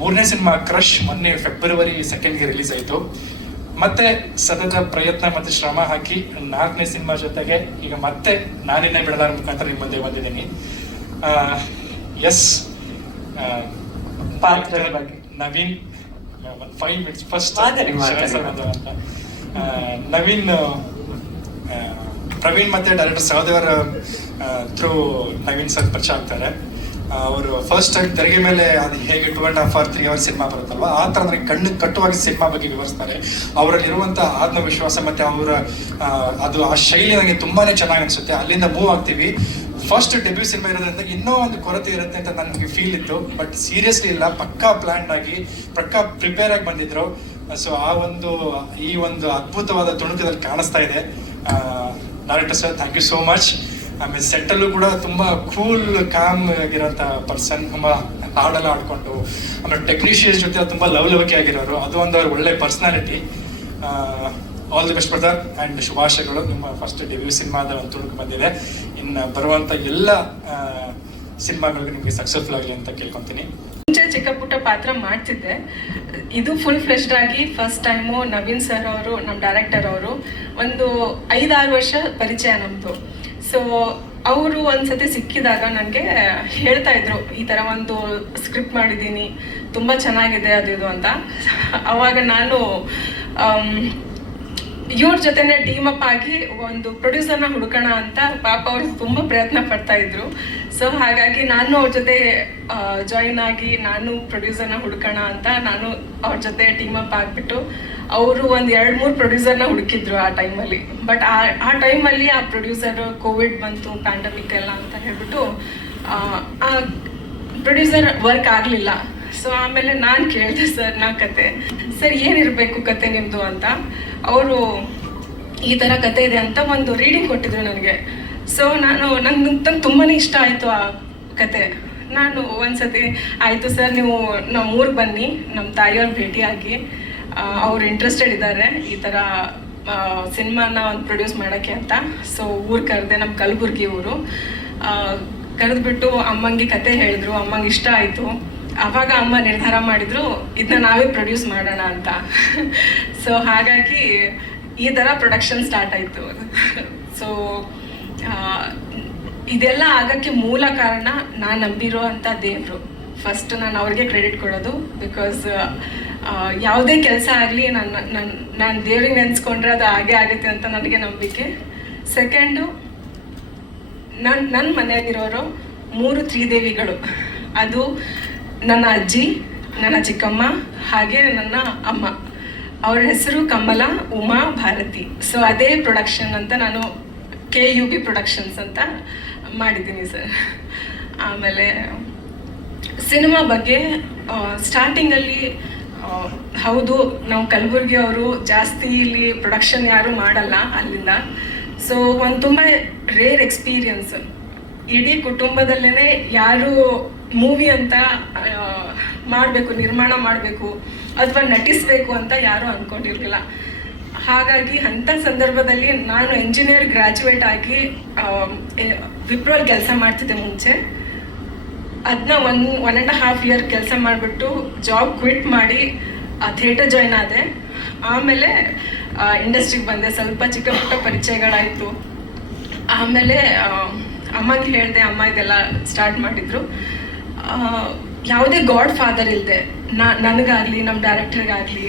ಮೂರನೇ ಸಿನಿಮಾ ಕ್ರಶ್ ಮೊನ್ನೆ ಫೆಬ್ರವರಿ ಸೆಕೆಂಡ್ಗೆ ರಿಲೀಸ್ ಆಯಿತು. ಮತ್ತೆ ಸತತ ಪ್ರಯತ್ನ ಮತ್ತೆ ಶ್ರಮ ಹಾಕಿ ನಾಲ್ಕನೇ ಸಿನಿಮಾ ಜೊತೆಗೆ ಈಗ ಮತ್ತೆ ನಾನಿನ್ನ ಬಿಡದಾರ ಮುಖಾಂತರ ನಿಮ್ಮ ಮುಂದೆ ಬಂದಿದ್ದೀನಿ. ಎಸ್ ಬಗ್ಗೆ. Naveen five minutes first. ಅಂತ. ನವೀನ್ ಪ್ರವೀಣ್ ಮತ್ತೆ ಡೈರೆಕ್ಟರ್ ಸಹದೇವರ ಥ್ರೂ ನವೀನ್ ಸರ್ ಪರಿಚಯ ಆಗ್ತಾರೆ. ಅವರು ಫಸ್ಟ್ ಟೈಮ್ ತೆರಿಗೆ ಮೇಲೆ ಅದು ಹೇಗೆ two and half or three hour cinema ಬರುತ್ತಲ್ವ, ಆ ಥರ ಅಂದರೆ ಕಣ್ಣು ಕಟ್ಟುವಾಗಿ ಸಿನಿಮಾ ಬಗ್ಗೆ ವಿವರಿಸ್ತಾರೆ. ಅವರಲ್ಲಿರುವಂಥ ಆತ್ಮವಿಶ್ವಾಸ ಮತ್ತೆ ಅವರ ಅದು ಆ ಶೈಲಿ ನನಗೆ ತುಂಬಾನೇ ಚೆನ್ನಾಗಿ ಅನಿಸುತ್ತೆ. ಅಲ್ಲಿಂದ ಮೂವ್ ಆಗ್ತೀವಿ. ಫಸ್ಟ್ ಡೆಬ್ಯೂ ಸಿನಿಮಾ ಇರೋದ್ರಿಂದ ಇನ್ನೂ ಒಂದು ಕೊರತೆ ಇರುತ್ತೆ ಅಂತ ನನಗೆ ಫೀಲ್ ಇತ್ತು. ಬಟ್ ಸೀರಿಯಸ್ಲಿ ಇಲ್ಲ, ಪಕ್ಕಾ ಪ್ಲಾನ್ ಆಗಿ, ಪಕ್ಕಾ ಪ್ರಿಪೇರ್ ಆಗಿ ಬಂದಿದ್ರು. ಸೊ ಆ ಒಂದು, ಈ ಒಂದು ಅದ್ಭುತವಾದ ತುಣುಕದಲ್ಲಿ ಕಾಣಿಸ್ತಾ ಇದೆ. Director sir thank you so much ಆಮೇಲೆ ಸೆಟ್ಟಲ್ಲೂ ಕೂಡ ತುಂಬಾ ಕೂಲ್ ಕಾಮ್ ಆಗಿರೋಂಥ ಪರ್ಸನ್ ತುಂಬಾ ಹಾಡೆಲ್ಲ ಆಡ್ಕೊಂಡು ಆಮೇಲೆ ಟೆಕ್ನಿಷಿಯನ್ಸ್ ಜೊತೆ ತುಂಬಾ ಲವಲವಿಕೆ ಆಗಿರೋರು. ಅದು ಒಂದು ಅವ್ರ ಒಳ್ಳೆ personality all the best brother and ಶುಭಾಶಯಗಳು. ನಿಮ್ಮ ಫಸ್ಟ್ ಡೆಬ್ಯೂ ಸಿನಿಮಾದ ಒಂದು ತುಣುಕು ಬಂದಿದೆ. ಇನ್ನು ಬರುವಂಥ ಎಲ್ಲ ಸಿನಿಮಾಗಳಿಗೂ ನಿಮಗೆ ಸಕ್ಸಸ್ಫುಲ್ ಆಗಲಿ ಅಂತ ಕೇಳ್ಕೊತೀನಿ. ಚಿಕ್ಕ ಪುಟ್ಟ ಪಾತ್ರ ಮಾಡ್ತಿದ್ದೆ. ಇದು ಫುಲ್ ಫ್ಲೆಶ್ಡ್ ಆಗಿ ಫಸ್ಟ್ ಟೈಮು ನವೀನ್ ಸರ್ ಅವರು ನಮ್ಮ ಡೈರೆಕ್ಟರ್ ಅವರು ಒಂದು ಐದಾರು ವರ್ಷ ಪರಿಚಯ ನಮ್ಮದು ಸೊ ಅವರು ಒಂದ್ಸತಿ ಸಿಕ್ಕಿದಾಗ ನನಗೆ ಹೇಳ್ತಾ ಇದ್ರು, ಈ ಥರ ಒಂದು ಸ್ಕ್ರಿಪ್ಟ್ ಮಾಡಿದ್ದೀನಿ, ತುಂಬ ಚೆನ್ನಾಗಿದೆ ಅದು ಇದು ಅಂತ. ಅವಾಗ ನಾನು ಇವ್ರ ಜೊತೆನೆ ಟೀಮ್ ಅಪ್ ಆಗಿ ಒಂದು ಪ್ರೊಡ್ಯೂಸರ್ನ ಹುಡುಕೋಣ ಅಂತ ಪಾಪ ಅವರು ತುಂಬಾ ಪ್ರಯತ್ನ ಪಡ್ತಾ ಇದ್ರು. ಸೊ ಹಾಗಾಗಿ ನಾನು ಅವ್ರ ಜೊತೆ ಜಾಯಿನ್ ಆಗಿ ನಾನು ಪ್ರೊಡ್ಯೂಸರ್ನ ಹುಡ್ಕೋಣ ಅಂತ ನಾನು ಅವ್ರ ಜೊತೆ ಟೀಮ್ ಅಪ್ ಆಗ್ಬಿಟ್ಟು ಅವರು ಒಂದು ಎರಡು ಮೂರು ಪ್ರೊಡ್ಯೂಸರ್ನ ಹುಡುಕಿದ್ರು ಆ ಟೈಮಲ್ಲಿ ಬಟ್ ಆ ಆ ಟೈಮಲ್ಲಿ ಆ ಪ್ರೊಡ್ಯೂಸರ್ ಕೋವಿಡ್ ಬಂತು ಪ್ಯಾಂಡಮಿಕ್ ಎಲ್ಲ ಅಂತ ಹೇಳ್ಬಿಟ್ಟು ಆ, ಪ್ರೊಡ್ಯೂಸರ್ ವರ್ಕ್ ಆಗಲಿಲ್ಲ. ಸೊ ಆಮೇಲೆ ನಾನು ಕೇಳಿದೆ ಸರ್ ನಾ ಕತೆ ಸರ್ ಏನಿರಬೇಕು ಕತೆ ನಿಮ್ಮದು ಅಂತ. ಅವರು ಈ ಥರ ಕತೆ ಇದೆ ಅಂತ ಒಂದು ರೀಡಿಂಗ್ ಕೊಟ್ಟಿದ್ರು ನನಗೆ. ಸೊ ನಾನು ನಂಗೆ ನಂಗೆ ತುಂಬಾ ಇಷ್ಟ ಆಯಿತು ಆ ಕತೆ. ನಾನು ಒಂದ್ಸತಿ ಆಯಿತು ಸರ್, ನೀವು ನಮ್ಮ ಊರಿಗೆ ಬನ್ನಿ ನಮ್ಮ ತಾಯಿಯವ್ರು ಭೇಟಿಯಾಗಿ. ಅವ್ರು ಇಂಟ್ರೆಸ್ಟೆಡ್ ಇದ್ದಾರೆ ಈ ಥರ ಸಿನಿಮಾನ ಒಂದು ಪ್ರೊಡ್ಯೂಸ್ ಮಾಡೋಕ್ಕೆ ಅಂತ. ಸೊ ಊರು ಕರೆದೆ ನಮ್ಮ ಕಲಬುರ್ಗಿ ಊರು. ಕರೆದ್ಬಿಟ್ಟು ಅಮ್ಮಂಗೆ ಕತೆ ಹೇಳಿದ್ರು. ಅಮ್ಮಂಗೆ ಇಷ್ಟ ಆಯಿತು. ಆವಾಗ ಅಮ್ಮ ನಿರ್ಧಾರ ಮಾಡಿದ್ರು ಇದನ್ನ ನಾವೇ ಪ್ರೊಡ್ಯೂಸ್ ಮಾಡೋಣ ಅಂತ. ಸೊ ಹಾಗಾಗಿ ಈ ಥರ ಪ್ರೊಡಕ್ಷನ್ ಸ್ಟಾರ್ಟ್ ಆಯಿತು. ಸೊ ಇದೆಲ್ಲ ಆಗಕ್ಕೆ ಮೂಲ ಕಾರಣ ನಾನು ನಂಬಿರೋ ಅಂಥ ದೇವರು. ಫಸ್ಟ್ ನಾನು ಅವ್ರಿಗೆ ಕ್ರೆಡಿಟ್ ಕೊಡೋದು ಬಿಕಾಸ್ ಯಾವುದೇ ಕೆಲಸ ಆಗಲಿ ನನ್ನ ನನ್ನ ನಾನು ದೇವ್ರಿಗೆ ನೆನೆಸ್ಕೊಂಡ್ರೆ ಅದು ಹಾಗೆ ಆಗುತ್ತೆ ಅಂತ ನನಗೆ ನಂಬಿಕೆ. ಸೆಕೆಂಡು ನನ್ನ ನನ್ನ ಮನೆಯಲ್ಲಿರೋರು ಮೂರು ತ್ರಿದೇವಿಗಳು. ಅದು ನನ್ನ ಅಜ್ಜಿ, ನನ್ನ ಚಿಕ್ಕಮ್ಮ, ಹಾಗೆ ನನ್ನ ಅಮ್ಮ. ಅವ್ರ ಹೆಸರು ಕಮಲ, ಉಮಾ, ಭಾರತಿ. ಸೊ ಅದೇ ಪ್ರೊಡಕ್ಷನ್ ಅಂತ ನಾನು ಕೆ ಯು ಬಿ ಪ್ರೊಡಕ್ಷನ್ಸ್ ಅಂತ ಮಾಡಿದ್ದೀನಿ ಸರ್ ಆಮೇಲೆ, ಸಿನಿಮಾ ಬಗ್ಗೆ ಸ್ಟಾರ್ಟಿಂಗಲ್ಲಿ ಹೌದು, ನಾವು ಕಲಬುರ್ಗಿ ಅವರು ಜಾಸ್ತಿ ಇಲ್ಲಿ ಪ್ರೊಡಕ್ಷನ್ ಯಾರು ಮಾಡಲ್ಲ ಅಲ್ಲಿಂದ. ಸೊ ಒಂದು ತುಂಬ ರೇರ್ ಎಕ್ಸ್ಪೀರಿಯನ್ಸ್ ಇಡೀ ಕುಟುಂಬದಲ್ಲೇ ಯಾರು ಮೂವಿ ಅಂತ ಮಾಡಬೇಕು, ನಿರ್ಮಾಣ ಮಾಡಬೇಕು, ಅಥವಾ ನಟಿಸಬೇಕು ಅಂತ ಯಾರೂ ಅಂದ್ಕೊಂಡಿರಲಿಲ್ಲ ಹಾಗಾಗಿ ಅಂಥ ಸಂದರ್ಭದಲ್ಲಿ ನಾನು ಇಂಜಿನಿಯರ್ ಗ್ರ್ಯಾಜುಯೇಟ್ ಆಗಿ ವಿಪ್ರೋಲ್ ಕೆಲಸ ಮಾಡ್ತಿದ್ದೆ ಮುಂಚೆ. ಅದನ್ನ one one and half year ಕೆಲಸ ಮಾಡಿಬಿಟ್ಟು ಜಾಬ್ ಕ್ವಿಟ್ ಮಾಡಿ ಥಿಯೇಟರ್ ಜಾಯ್ನ್ ಆದೆ. ಆಮೇಲೆ ಇಂಡಸ್ಟ್ರಿಗೆ ಬಂದೆ. ಸ್ವಲ್ಪ ಚಿಕ್ಕ ಪುಟ್ಟ ಪರಿಚಯಗಳಾಯಿತು. ಆಮೇಲೆ ಆ, ಅಮ್ಮಗೆ ಹೇಳಿದೆ ಅಮ್ಮ ಇದೆಲ್ಲ ಸ್ಟಾರ್ಟ್ ಮಾಡಿದ್ರು. ಯಾವುದೇ ಗಾಡ್ ಫಾದರ್ ಇಲ್ಲದೆ ನನಗಾಗಲಿ ನಮ್ಮ ಡೈರೆಕ್ಟರ್ಗಾಗಲಿ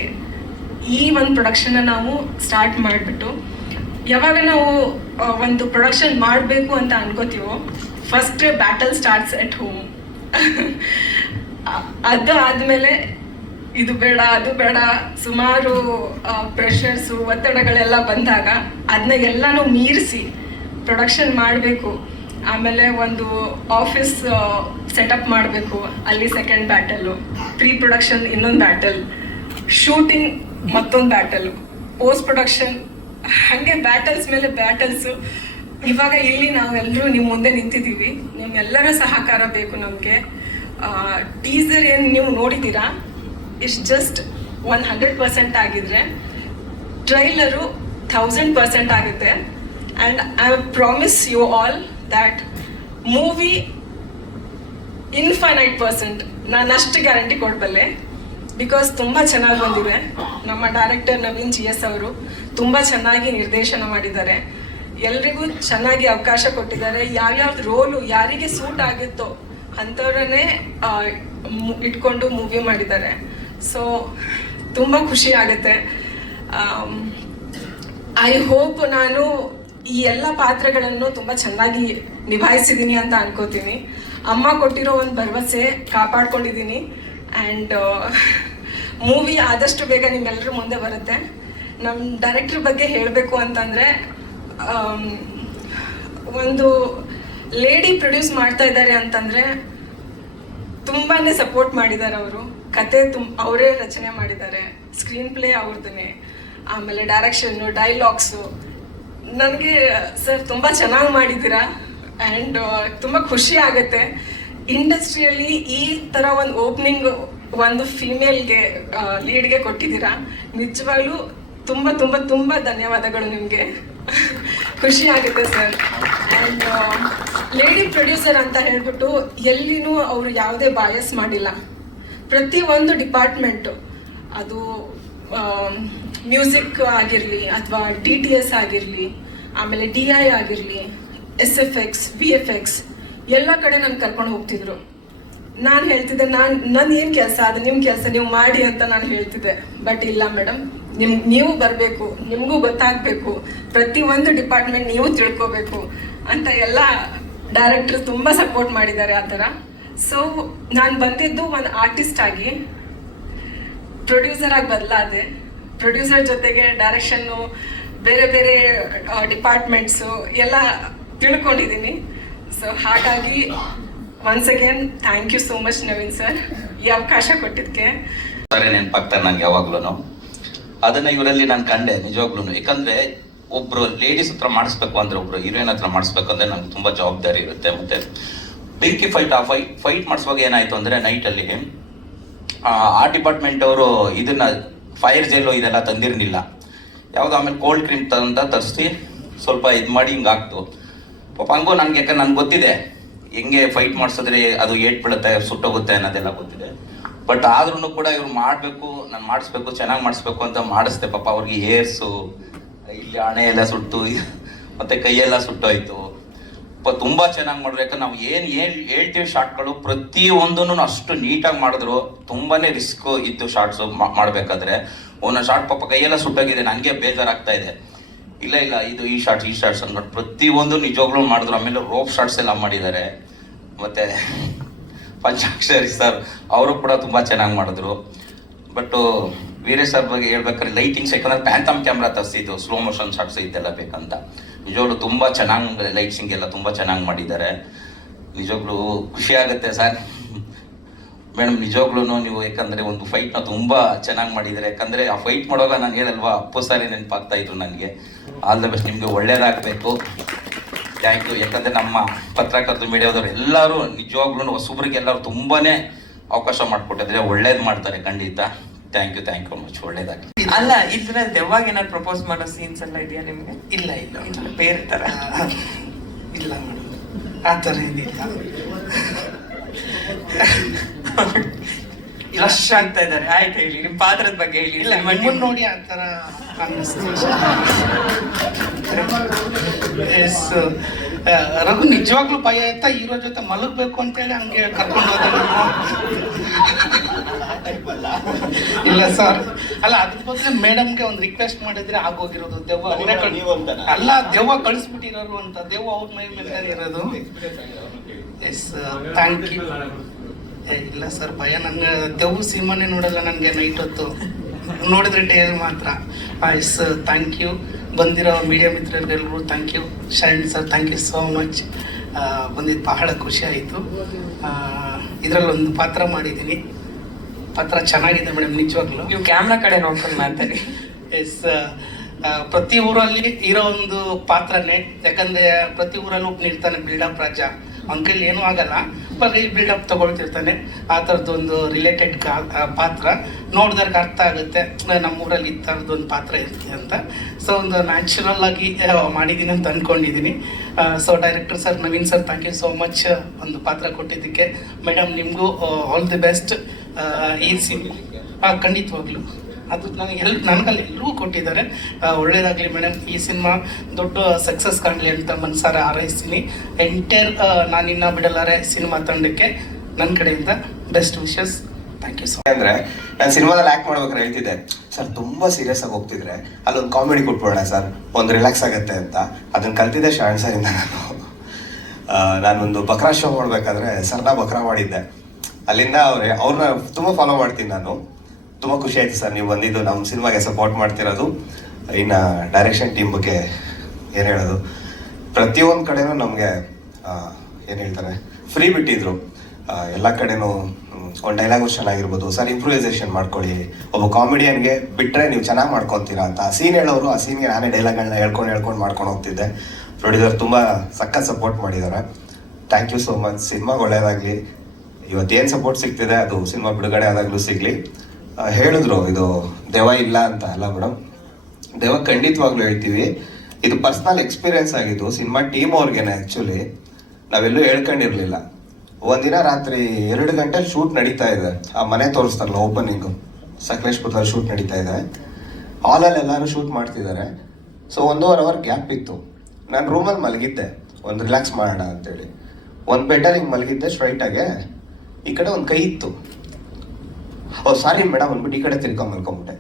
ಈ ಒಂದು ಪ್ರೊಡಕ್ಷನ್ನ ನಾವು ಸ್ಟಾರ್ಟ್ ಮಾಡಿಬಿಟ್ಟು, ಯಾವಾಗ ನಾವು ಒಂದು ಪ್ರೊಡಕ್ಷನ್ ಮಾಡಬೇಕು ಅಂತ ಅನ್ಕೋತೀವೋ first battle starts at home ಅದು ಆದಮೇಲೆ ಇದು ಬೇಡ, ಅದು ಬೇಡ, ಸುಮಾರು ಪ್ರೆಷರ್ಸು ಒತ್ತಡಗಳೆಲ್ಲ ಬಂದಾಗ ಅದನ್ನ ಎಲ್ಲನೂ ಮೀರಿಸಿ ಪ್ರೊಡಕ್ಷನ್ ಮಾಡಬೇಕು. ಆಮೇಲೆ ಒಂದು ಆಫೀಸ್ ಸೆಟಪ್ ಮಾಡಬೇಕು, ಅಲ್ಲಿ ಸೆಕೆಂಡ್ ಬ್ಯಾಟಲ್ಲು ಪ್ರೀ ಪ್ರೊಡಕ್ಷನ್ ಇನ್ನೊಂದು ಬ್ಯಾಟಲ್ ಶೂಟಿಂಗ್ ಮತ್ತೊಂದು ಬ್ಯಾಟಲು ಪೋಸ್ಟ್ ಪ್ರೊಡಕ್ಷನ್ ಹಾಗೆ ಬ್ಯಾಟಲ್ಸ್ ಮೇಲೆ ಬ್ಯಾಟಲ್ಸು ಇವಾಗ ಇಲ್ಲಿ ನಾವೆಲ್ಲರೂ ನಿಮ್ಮ ಮುಂದೆ ನಿಂತಿದ್ದೀವಿ. ನಿಮ್ಮೆಲ್ಲರ ಸಹಕಾರ ಬೇಕು ನಮಗೆ. ಟೀಸರ್ ಏನು ನೀವು ನೋಡಿದ್ದೀರಾ? It's just one hundred percent ಆಗಿದ್ರೆ ಟ್ರೈಲರು ಥೌಸಂಡ್ ಪರ್ಸೆಂಟ್ ಆಗುತ್ತೆ. And I promise you all that movie infinite percent ನಾನು ಅಷ್ಟು ಗ್ಯಾರಂಟಿ ಕೊಡಬಲ್ಲೆ. ಬಿಕಾಸ್ ತುಂಬ ಚೆನ್ನಾಗಿ ಬಂದಿದೆ. ನಮ್ಮ ಡೈರೆಕ್ಟರ್ ನವೀನ್ ಜಿ ಎಸ್ ಅವರು ತುಂಬ ಚೆನ್ನಾಗಿ ನಿರ್ದೇಶನ ಮಾಡಿದ್ದಾರೆ. ಎಲ್ರಿಗೂ ಚೆನ್ನಾಗಿ ಅವಕಾಶ ಕೊಟ್ಟಿದ್ದಾರೆ. ಯಾವ್ಯಾವ ರೋಲು ಯಾರಿಗೆ ಸೂಟ್ ಆಗಿತ್ತೋ ಅಂಥವ್ರನ್ನೇ ಇಟ್ಕೊಂಡು ಮೂವಿ ಮಾಡಿದ್ದಾರೆ. ಸೊ ತುಂಬ ಖುಷಿ ಆಗುತ್ತೆ. ಐ ಹೋಪ್ ನಾನು ಈ ಎಲ್ಲ ಪಾತ್ರಗಳನ್ನು ತುಂಬ ಚೆನ್ನಾಗಿ ನಿಭಾಯಿಸಿದ್ದೀನಿ ಅಂತ ಅನ್ಕೋತೀನಿ. ಅಮ್ಮ ಕೊಟ್ಟಿರೋ ಒಂದು ಭರವಸೆ ಕಾಪಾಡ್ಕೊಂಡಿದ್ದೀನಿ ಆ್ಯಂಡ್ ಮೂವಿ ಆದಷ್ಟು ಬೇಗ ನಿಮ್ಮೆಲ್ಲರ ಮುಂದೆ ಬರುತ್ತೆ. ನಮ್ಮ ಡೈರೆಕ್ಟ್ರ್ ಬಗ್ಗೆ ಹೇಳಬೇಕು ಅಂತಂದರೆ ಒಂದು ಲೇಡಿ ಪ್ರೊಡ್ಯೂಸ್ ಮಾಡ್ತಾ ಇದ್ದಾರೆ ಅಂತಂದರೆ ತುಂಬಾ ಸಪೋರ್ಟ್ ಮಾಡಿದ್ದಾರೆ ಅವರು. ಕತೆ ತುಂಬ ಅವರೇ ರಚನೆ ಮಾಡಿದ್ದಾರೆ. ಸ್ಕ್ರೀನ್ ಪ್ಲೇ ಅವ್ರದ್ದೇ ಆಮೇಲೆ ಡೈರೆಕ್ಷನ್ನು ಡೈಲಾಗ್ಸು ನನಗೆ ಸರ್ ತುಂಬ ಚೆನ್ನಾಗಿ ಮಾಡಿದ್ದೀರಾ? ಆ್ಯಂಡ್ ತುಂಬ ಖುಷಿ ಆಗುತ್ತೆ. ಇಂಡಸ್ಟ್ರಿಯಲ್ಲಿ ಈ ಥರ ಒಂದು ಓಪನಿಂಗ್ ಒಂದು ಫಿಮೇಲ್ಗೆ ಲೀಡ್ಗೆ ಕೊಟ್ಟಿದ್ದೀರಾ. ನಿಜವಾಗ್ಲೂ ತುಂಬ ತುಂಬ ತುಂಬ ಧನ್ಯವಾದಗಳು ನಿಮಗೆ. ಖುಷಿ ಆಗುತ್ತೆ ಸರ್ ಆ್ಯಂಡ್ ಲೇಡಿ ಪ್ರೊಡ್ಯೂಸರ್ ಅಂತ ಹೇಳ್ಬಿಟ್ಟು ಎಲ್ಲಿನೂ ಅವರು ಯಾವುದೇ ಬಾಯಸ್ ಮಾಡಿಲ್ಲ. ಪ್ರತಿ ಒಂದು ಡಿಪಾರ್ಟ್ಮೆಂಟು ಅದು ಮ್ಯೂಸಿಕ್ ಆಗಿರಲಿ ಅಥವಾ ಡಿ ಟಿ ಎಸ್ ಆಗಿರಲಿ, ಆಮೇಲೆ ಡಿ ಐ ಆಗಿರಲಿ S F X V F X ಎಲ್ಲ ಕಡೆ ನಾನು ಕರ್ಕೊಂಡು ಹೋಗ್ತಿದ್ರು. ನಾನು ಹೇಳ್ತಿದ್ದೆ, ನಾನು ನನ್ನ ಏನು ಕೆಲಸ? ಅದು ನಿಮ್ಮ ಕೆಲಸ, ನೀವು ಮಾಡಿ ಅಂತ ನಾನು ಹೇಳ್ತಿದ್ದೆ. ಬಟ್ ಇಲ್ಲ ಮೇಡಮ್ ನಿಮ್ ನೀವು ಬರಬೇಕು, ನಿಮಗೂ ಗೊತ್ತಾಗಬೇಕು. ಒಂದು ಡಿಪಾರ್ಟ್ಮೆಂಟ್ ನೀವು ತಿಳ್ಕೋಬೇಕು ಅಂತ ಎಲ್ಲ ಡೈರೆಕ್ಟರ್ ತುಂಬ ಸಪೋರ್ಟ್ ಮಾಡಿದ್ದಾರೆ ಆ ಥರ. ಸೊ ನಾನು ಬಂದಿದ್ದು ಒಂದು ಆರ್ಟಿಸ್ಟ್ ಆಗಿ ಪ್ರೊಡ್ಯೂಸರ್ ಆಗಿ ಬದಲಾದೆ. ಪ್ರೊಡ್ಯೂಸರ್ ಜೊತೆಗೆ ಡೈರೆಕ್ಷನ್ನು ಬೇರೆ ಬೇರೆ ಡಿಪಾರ್ಟ್ಮೆಂಟ್ಸು ಎಲ್ಲ ತಿಳ್ಕೊಂಡಿದ್ದೀನಿ. ಸೊ ಹಾಗಾಗಿ once again thank you so much Naveen sir ಈ ಅವಕಾಶ ಕೊಟ್ಟಿದ್ದಕ್ಕೆ. ಸರಿ ನೆನಪಾಗ್ತಾರೆ ನಂಗೆ ಯಾವಾಗ್ಲೂ ಅದನ್ನ ಇವರಲ್ಲಿ ನಾನು ಕಂಡೆ ನಿಜವಾಗ್ಲೂ ಯಾಕಂದ್ರೆ ಒಬ್ರು ಲೇಡೀಸ್ ಹತ್ರ ಮಾಡಿಸ್ಬೇಕು ಅಂದ್ರೆ ಒಬ್ರು ಹೀರೋಯಿನ್ ಹತ್ರ ಮಾಡಿಸ್ಬೇಕಂದ್ರೆ ನಂಗೆ ತುಂಬಾ ಜವಾಬ್ದಾರಿ ಇರುತ್ತೆ. ಮತ್ತೆ ಬೆಂಕಿ ಫೈಟ್ ಆ ಫೈಟ್ ಫೈಟ್ ಮಾಡಿಸುವಾಗ ಏನಾಯ್ತು ಅಂದ್ರೆ ನೈಟ್ ಅಲ್ಲಿ ಆ, ಆ ಡಿಪಾರ್ಟ್ಮೆಂಟ್ ಅವರು ಇದನ್ನ ಫೈರ್ ಜೆಲ್ಲು ಇದೆಲ್ಲ ತಂದಿರಲಿಲ್ಲ. ಯಾವ್ದು ಆಮೇಲೆ ಕೋಲ್ಡ್ ಕ್ರೀಮ್ ತಂದ ತರಿಸಿ ಸ್ವಲ್ಪ ಇದು ಮಾಡಿ ಹಿಂಗಾಗ್ತು ಪಾಪ ಹಂಗೂ ನನ್ಗೆ ಯಾಕಂದ್ರೆ ನನ್ಗೆ ಗೊತ್ತಿದೆ. ಹೆಂಗೆ ಫೈಟ್ ಮಾಡಿಸಿದ್ರೆ ಅದು ಏಟ್ ಬೀಳುತ್ತೆ ಸುಟ್ಟೋಗುತ್ತೆ ಅನ್ನೋದೆಲ್ಲ ಗೊತ್ತಿದೆ. ಬಟ್ ಆದ್ರೂ ಕೂಡ ಇವ್ರು ಮಾಡಬೇಕು, ನಾನು ಮಾಡಿಸ್ಬೇಕು, ಚೆನ್ನಾಗಿ ಮಾಡಿಸ್ಬೇಕು ಅಂತ ಮಾಡಿಸ್ದೆ. ಪಾಪ ಅವ್ರಿಗೆ ಏರ್ಸು ಇಲ್ಲಿ ಹಣೆ ಎಲ್ಲ ಸುಟ್ಟು, ಮತ್ತೆ ಕೈಯೆಲ್ಲ ಸುಟ್ಟೋಯ್ತು. ಪ ತುಂಬಾ ಚೆನ್ನಾಗಿ ಮಾಡಿದ್ರು. ಯಾಕಂದ್ರೆ ನಾವು ಏನ್ ಏನ್ ಹೇಳ್ತೀವಿ ಶಾರ್ಟ್ಗಳು ಪ್ರತಿ ಒಂದನ್ನು ಅಷ್ಟು ನೀಟಾಗಿ ಮಾಡಿದ್ರು. ತುಂಬಾನೇ ರಿಸ್ಕ್ ಇತ್ತು ಶಾರ್ಟ್ಸ್ ಮಾಡಬೇಕಾದ್ರೆ. ಒಂದೊಂದು ಶಾರ್ಟ್ ಪಾಪ ಕೈಯೆಲ್ಲ ಸುಟ್ಟೋಗಿದೆ. ನನಗೆ ಬೇಜಾರಾಗ್ತಾ ಇದೆ. ಇಲ್ಲ ಇಲ್ಲ, ಇದು ಈ ಶಾರ್ಟ್ಸ್ ಈ ಶಾರ್ಟ್ಸ್ ಅಂದ್ಬಿಟ್ಟು ಪ್ರತಿಯೊಂದು ನಿಜವಾಗ್ಲೂ ಮಾಡಿದ್ರು. ಆಮೇಲೆ ರೋಪ್ ಶಾರ್ಟ್ಸ್ ಎಲ್ಲ ಮಾಡಿದ್ದಾರೆ. ಮತ್ತೆ ಪಂಚಾಕ್ಷರಿ ಸರ್, ಅವರು ಕೂಡ ತುಂಬ ಚೆನ್ನಾಗಿ ಮಾಡಿದ್ರು. ಬಟ್ ವೀರೇಶ್ ಸರ್ ಬಗ್ಗೆ ಹೇಳ್ಬೇಕಾದ್ರೆ ಲೈಟಿಂಗ್ಸ್ ಯಾಕಂದ್ರೆ ಪ್ಯಾಂಥಮ್ ಕ್ಯಾಮ್ರಾ ತರಿಸಿದ್ದು ಸ್ಲೋ ಮೋಷನ್ ಶಾರ್ಟ್ಸ್ ಇದೆಲ್ಲ ಬೇಕಂತ. ನಿಜವಾಗ್ಲೂ ತುಂಬ ಚೆನ್ನಾಗಿ ಲೈಟ್ಸಿಂಗ್ ಎಲ್ಲ ತುಂಬ ಚೆನ್ನಾಗಿ ಮಾಡಿದ್ದಾರೆ. ನಿಜವಾಗ್ಲೂ ಖುಷಿ ಆಗುತ್ತೆ ಸರ್. ಮೇಡಮ್ ನಿಜವಾಗ್ಲೂ ನೀವು ಯಾಕಂದ್ರೆ ಒಂದು ಫೈಟ್ನ ತುಂಬಾ ಚೆನ್ನಾಗಿ ಮಾಡಿದರೆ ಯಾಕಂದ್ರೆ ಆ ಫೈಟ್ ಮಾಡುವಾಗ ನಾನು ಹೇಳಲ್ವಾ ಅಪ್ಪು ಸಾರಿ ನೆನಪಾಗ್ತಾ ಇದ್ರು ನನಗೆ ಆಲ್ ದ ಬೆಸ್ಟ್ ನಿಮಗೆ ಒಳ್ಳೇದಾಗಬೇಕು. ಥ್ಯಾಂಕ್ ಯು ಯಾಕಂದ್ರೆ ನಮ್ಮ ಪತ್ರಕರ್ತರು ಮೀಡಿಯಾದವ್ರು ಎಲ್ಲರೂ ನಿಜವಾಗ್ಲೂ ಹೊಸಬ್ರಿಗೆ ಎಲ್ಲರೂ ತುಂಬಾನೇ ಅವಕಾಶ ಮಾಡಿಕೊಟ್ಟಿದ್ರೆ ಒಳ್ಳೇದು ಮಾಡ್ತಾರೆ ಖಂಡಿತ. Thank you thank you much ಒಳ್ಳೇದಾಗಿ ಅಲ್ಲ ಇದ್ರಲ್ಲಿ ದೆವ್ವಾಗ ಏನಾದ್ರು ಪ್ರಪೋಸ್ ಮಾಡೋ ಸೀನ್ಸ್ ಎಲ್ಲ ಇದೆಯಾ ನಿಮಗೆ? ಇಲ್ಲ ಇಲ್ಲ. ಬೇರೆ ತರ ಇಲ್ಲ ಮೇಡಮ್. ಆ ಥರ ಏನಿಲ್ಲ. ರಶ್ ಆಗ್ತಾ ಇದ್ದಾರೆ. ಆಯ್ತು ಹೇಳಿ ನಿಮ್ ಪಾತ್ರದ ಬಗ್ಗೆ ಹೇಳಿ ಇಲ್ಲ ನಿಮ್ಮನ್ನ ನೋಡಿ ಆ ಥರ ಎಸ್ ರಘು ನಿಜವಾಗ್ಲೂ ಭಯ ಆಯ್ತಾ ಇರೋ ಜೊತೆ ಮಲಗಬೇಕು ಅಂತೇಳಿ ಹಂಗೆ ಕರ್ಕೊಂಡು ಹೋದ ಇಲ್ಲ ಸರ್. ಅಲ್ಲ ಅದ್ರ ಬದಲು ಮೇಡಮ್ಗೆ ಒಂದು ರಿಕ್ವೆಸ್ಟ್ ಮಾಡಿದ್ರೆ ಆಗೋಗಿರೋದು. ದೆವ್ವ ಅಲ್ಲ ದೆವ್ವ ಕಳಿಸ್ಬಿಟ್ಟಿರೋರು ಅಂತ. ದೆವ್ವ ಅವ್ರ ಮೈ ಮೇಲೆ ಇರೋದು ಎಸ್ ಥ್ಯಾಂಕ್ ಯು ಇಲ್ಲ ಸರ್ ಭಯ. ನಂಗೆ ದೆವ್ವ ಸಿನಿಮಾನೇ ನೋಡಲ್ಲ ನನಗೆ ನೈಟ್ ಹೊತ್ತು. ನೋಡಿದ್ರೆ ಡೇ ಮಾತ್ರ. ಎಸ್ ಥ್ಯಾಂಕ್ ಯು ಬಂದಿರೋ media ಮಿತ್ರರಿಗೆಲ್ಲರೂ thank you Sharan sir thank you so much ಬಂದಿದ್ದು ಬಹಳ ಖುಷಿ ಆಯಿತು. ಇದರಲ್ಲಿ ಒಂದು ಪಾತ್ರ ಮಾಡಿದ್ದೀನಿ. ಪಾತ್ರ ಚೆನ್ನಾಗಿದೆ ಮೇಡಮ್ ನಿಜವಾಗ್ಲೂ. ನೀವು ಕ್ಯಾಮ್ರಾ ಕಡೆ ನೋಡ್ಕೊಂಡು ಮಾತಾಡಿ. ಎಸ್ ಪ್ರತಿ ಊರಲ್ಲಿ ಇರೋ ಒಂದು ಪಾತ್ರನೇ. ಯಾಕಂದರೆ ಪ್ರತಿ ಊರಲ್ಲೂ ಇರ್ತಾನೆ ಬಿಲ್ಡಪ್ ರಾಜ. ಅವನ ಕೈಲಿ ಏನೂ ಆಗಲ್ಲ. ಬರೀ ಬಿಲ್ಡಪ್ ತಗೊಳ್ತಿರ್ತಾನೆ. ಆ ಥರದ್ದೊಂದು ರಿಲೇಟೆಡ್ ಪಾತ್ರ. ನೋಡಿದಾಗ ಅರ್ಥ ಆಗುತ್ತೆ. ನಮ್ಮ ಊರಲ್ಲಿ ಈ ಥರದ್ದೊಂದು ಪಾತ್ರ ಇರುತ್ತೆ ಅಂತ. ಸೊ ಒಂದು ನ್ಯಾಚುರಲ್ ಆಗಿ ಮಾಡಿದ್ದೀನಿ ಅಂತ ಅಂದ್ಕೊಂಡಿದ್ದೀನಿ so director sir Naveen sir thank you so much ಒಂದು ಪಾತ್ರ ಕೊಟ್ಟಿದ್ದಕ್ಕೆ. ಮೇಡಮ್ ನಿಮಗೂ ಆಲ್ ದಿ ಬೆಸ್ಟ್ ಈ ಸಿಮ್ ಖಂಡಿತವಾಗ್ಲೂ. ಅದು ನನಗೆ ಎಲ್ ನನಗಲ್ಲಿ ಎಲ್ಲರೂ ಕೊಟ್ಟಿದ್ದಾರೆ. ಒಳ್ಳೇದಾಗಲಿ ಮೇಡಮ್ ಈ ಸಿನಿಮಾ ದೊಡ್ಡ ಸಕ್ಸಸ್ ಕಾಣಲಿ ಅಂತ ಮನಸಾರ ಹಾರೈಸ್ತೀನಿ. ಎಂಟೈರ್ ನಾನಿನ್ನ ಬಿಡಲಾರೆ ಸಿನಿಮಾ ತಂಡಕ್ಕೆ ನನ್ನ ಕಡೆಯಿಂದ best wishes thank you so ಅಂದರೆ ನಾನು ಸಿನಿಮಾದಲ್ಲಿ ಆ್ಯಕ್ಟ್ ಮಾಡ್ಬೇಕಾದ್ರೆ ಹೇಳ್ತಿದ್ದೆ. ಸರ್ ತುಂಬ ಸೀರಿಯಸ್ ಆಗಿ ಹೋಗ್ತಿದ್ರೆ ಅಲ್ಲೊಂದು ಕಾಮಿಡಿ ಕೊಟ್ಬಿಡೋಣ ಸರ್ ಒಂದು ರಿಲ್ಯಾಕ್ಸ್ ಆಗುತ್ತೆ ಅಂತ. ಅದನ್ನ ಕಲ್ತಿದ್ದೆ ಶಾಣ್ ಸರಿಂದ ನಾನು. ನಾನೊಂದು ಬಕ್ರಾ ಶೋ ಮಾಡಬೇಕಾದ್ರೆ ಸರ್ನ ಬಕ್ರಾ ಮಾಡಿದ್ದೆ. ಅಲ್ಲಿಂದ ಅವ್ರೆ ಅವ್ರನ್ನ ತುಂಬ ಫಾಲೋ ಮಾಡ್ತೀನಿ ನಾನು. ತುಂಬಾ ಖುಷಿ ಆಯ್ತು ಸರ್ ನೀವು ಬಂದಿದ್ದು. ನಮ್ಮ ಸಿನಿಮಾಗೆ ಸಪೋರ್ಟ್ ಮಾಡ್ತಿರೋದು. ಇನ್ನ ಡೈರೆಕ್ಷನ್ ಟೀಮ್ ಬಗ್ಗೆ ಏನ್ ಹೇಳೋದು? ಪ್ರತಿಯೊಂದು ಕಡೆನೂ ನಮಗೆ ಏನು ಹೇಳ್ತಾರೆ ಫ್ರೀ ಬಿಟ್ಟಿದ್ರು. ಎಲ್ಲ ಕಡೆನೂ ಒಂದು ಡೈಲಾಗು ಚೆನ್ನಾಗಿರ್ಬೋದು. ಸರ್ ಇಂಪ್ರೂವೈಸೇಷನ್ ಮಾಡ್ಕೊಳ್ಳಿ. ಒಬ್ಬ ಕಾಮಿಡಿಯನ್ಗೆ ಬಿಟ್ಟರೆ ನೀವು ಚೆನ್ನಾಗಿ ಮಾಡ್ಕೊತೀರಾ ಅಂತ. ಆ ಸೀನ್ ಹೇಳೋರು, ಆ ಸೀನ್ಗೆ ನಾನೇ ಡೈಲಾಗ್ಗಳನ್ನ ಹೇಳ್ಕೊಂಡು ಹೇಳ್ಕೊಂಡು ಮಾಡ್ಕೊಂಡು ಹೋಗ್ತಿದ್ದೆ. ಪ್ರೊಡ್ಯೂಸರ್ ತುಂಬ ಸಖತ್ ಸಪೋರ್ಟ್ ಮಾಡಿದ್ದಾರೆ. ಥ್ಯಾಂಕ್ ಯು ಸೋ ಮಚ್ ಸಿನಿಮಾಗೆ ಒಳ್ಳೆಯದಾಗಲಿ ಇವತ್ತೇನು ಸಪೋರ್ಟ್ ಸಿಗ್ತಿದೆ, ಅದು ಸಿನಿಮಾ ಬಿಡುಗಡೆ ಆದಾಗಲೂ ಸಿಗಲಿ. ಹೇಳಿದ್ರು ಇದು ದೆವ ಇಲ್ಲ ಅಂತ. ಅಲ್ಲ ಮೇಡಮ್ ದೆವ ಖಂಡಿತವಾಗ್ಲೂ ಹೇಳ್ತೀವಿ. ಇದು ಪರ್ಸ್ನಲ್ ಎಕ್ಸ್ಪೀರಿಯನ್ಸ್ ಆಗಿದ್ದು, ಸಿನಿಮಾ ಟೀಮ್ ಅವ್ರಿಗೇನೆ ಆ್ಯಕ್ಚುಲಿ ನಾವೆಲ್ಲೂ ಹೇಳ್ಕೊಂಡಿರಲಿಲ್ಲ. ಒಂದಿನ ರಾತ್ರಿ ಎರಡು ಗಂಟೆ ಶೂಟ್ ನಡೀತಾ ಇದೆ. ಆ ಮನೆ ತೋರಿಸ್ತಾರಲ್ಲ ಓಪನಿಂಗು. ಸಕಲೇಶ್ಪುರದಲ್ಲಿ ಶೂಟ್ ನಡೀತಾ ಇದೆ. ಹಾಲಲ್ಲಿ ಎಲ್ಲರೂ ಶೂಟ್ ಮಾಡ್ತಿದ್ದಾರೆ. ಸೊ, ಒಂದೂವರೆ ಅವರ್ ಗ್ಯಾಪ್ ಇತ್ತು. ನಾನು ರೂಮಲ್ಲಿ ಮಲಗಿದ್ದೆ. ಒಂದು ರಿಲ್ಯಾಕ್ಸ್ ಮಾಡೋಣ ಅಂತೇಳಿ. ಒಂದು ಬೆಡ್ಡಲ್ಲಿ ಹಿಂಗೆ ಮಲಗಿದ್ದೆ, ಸ್ಟ್ರೈಟಾಗೆ. ಈ ಕಡೆ ಒಂದು ಕೈ ಇತ್ತು. ಓ ಸಾರಿ ಮೇಡಮ್ ಅಂದ್ಬಿಟ್ಟು ಈ ಕಡೆ ತಿರ್ಗಾ ಮಲ್ಕೊಂಬಿಟ್ಟೆ.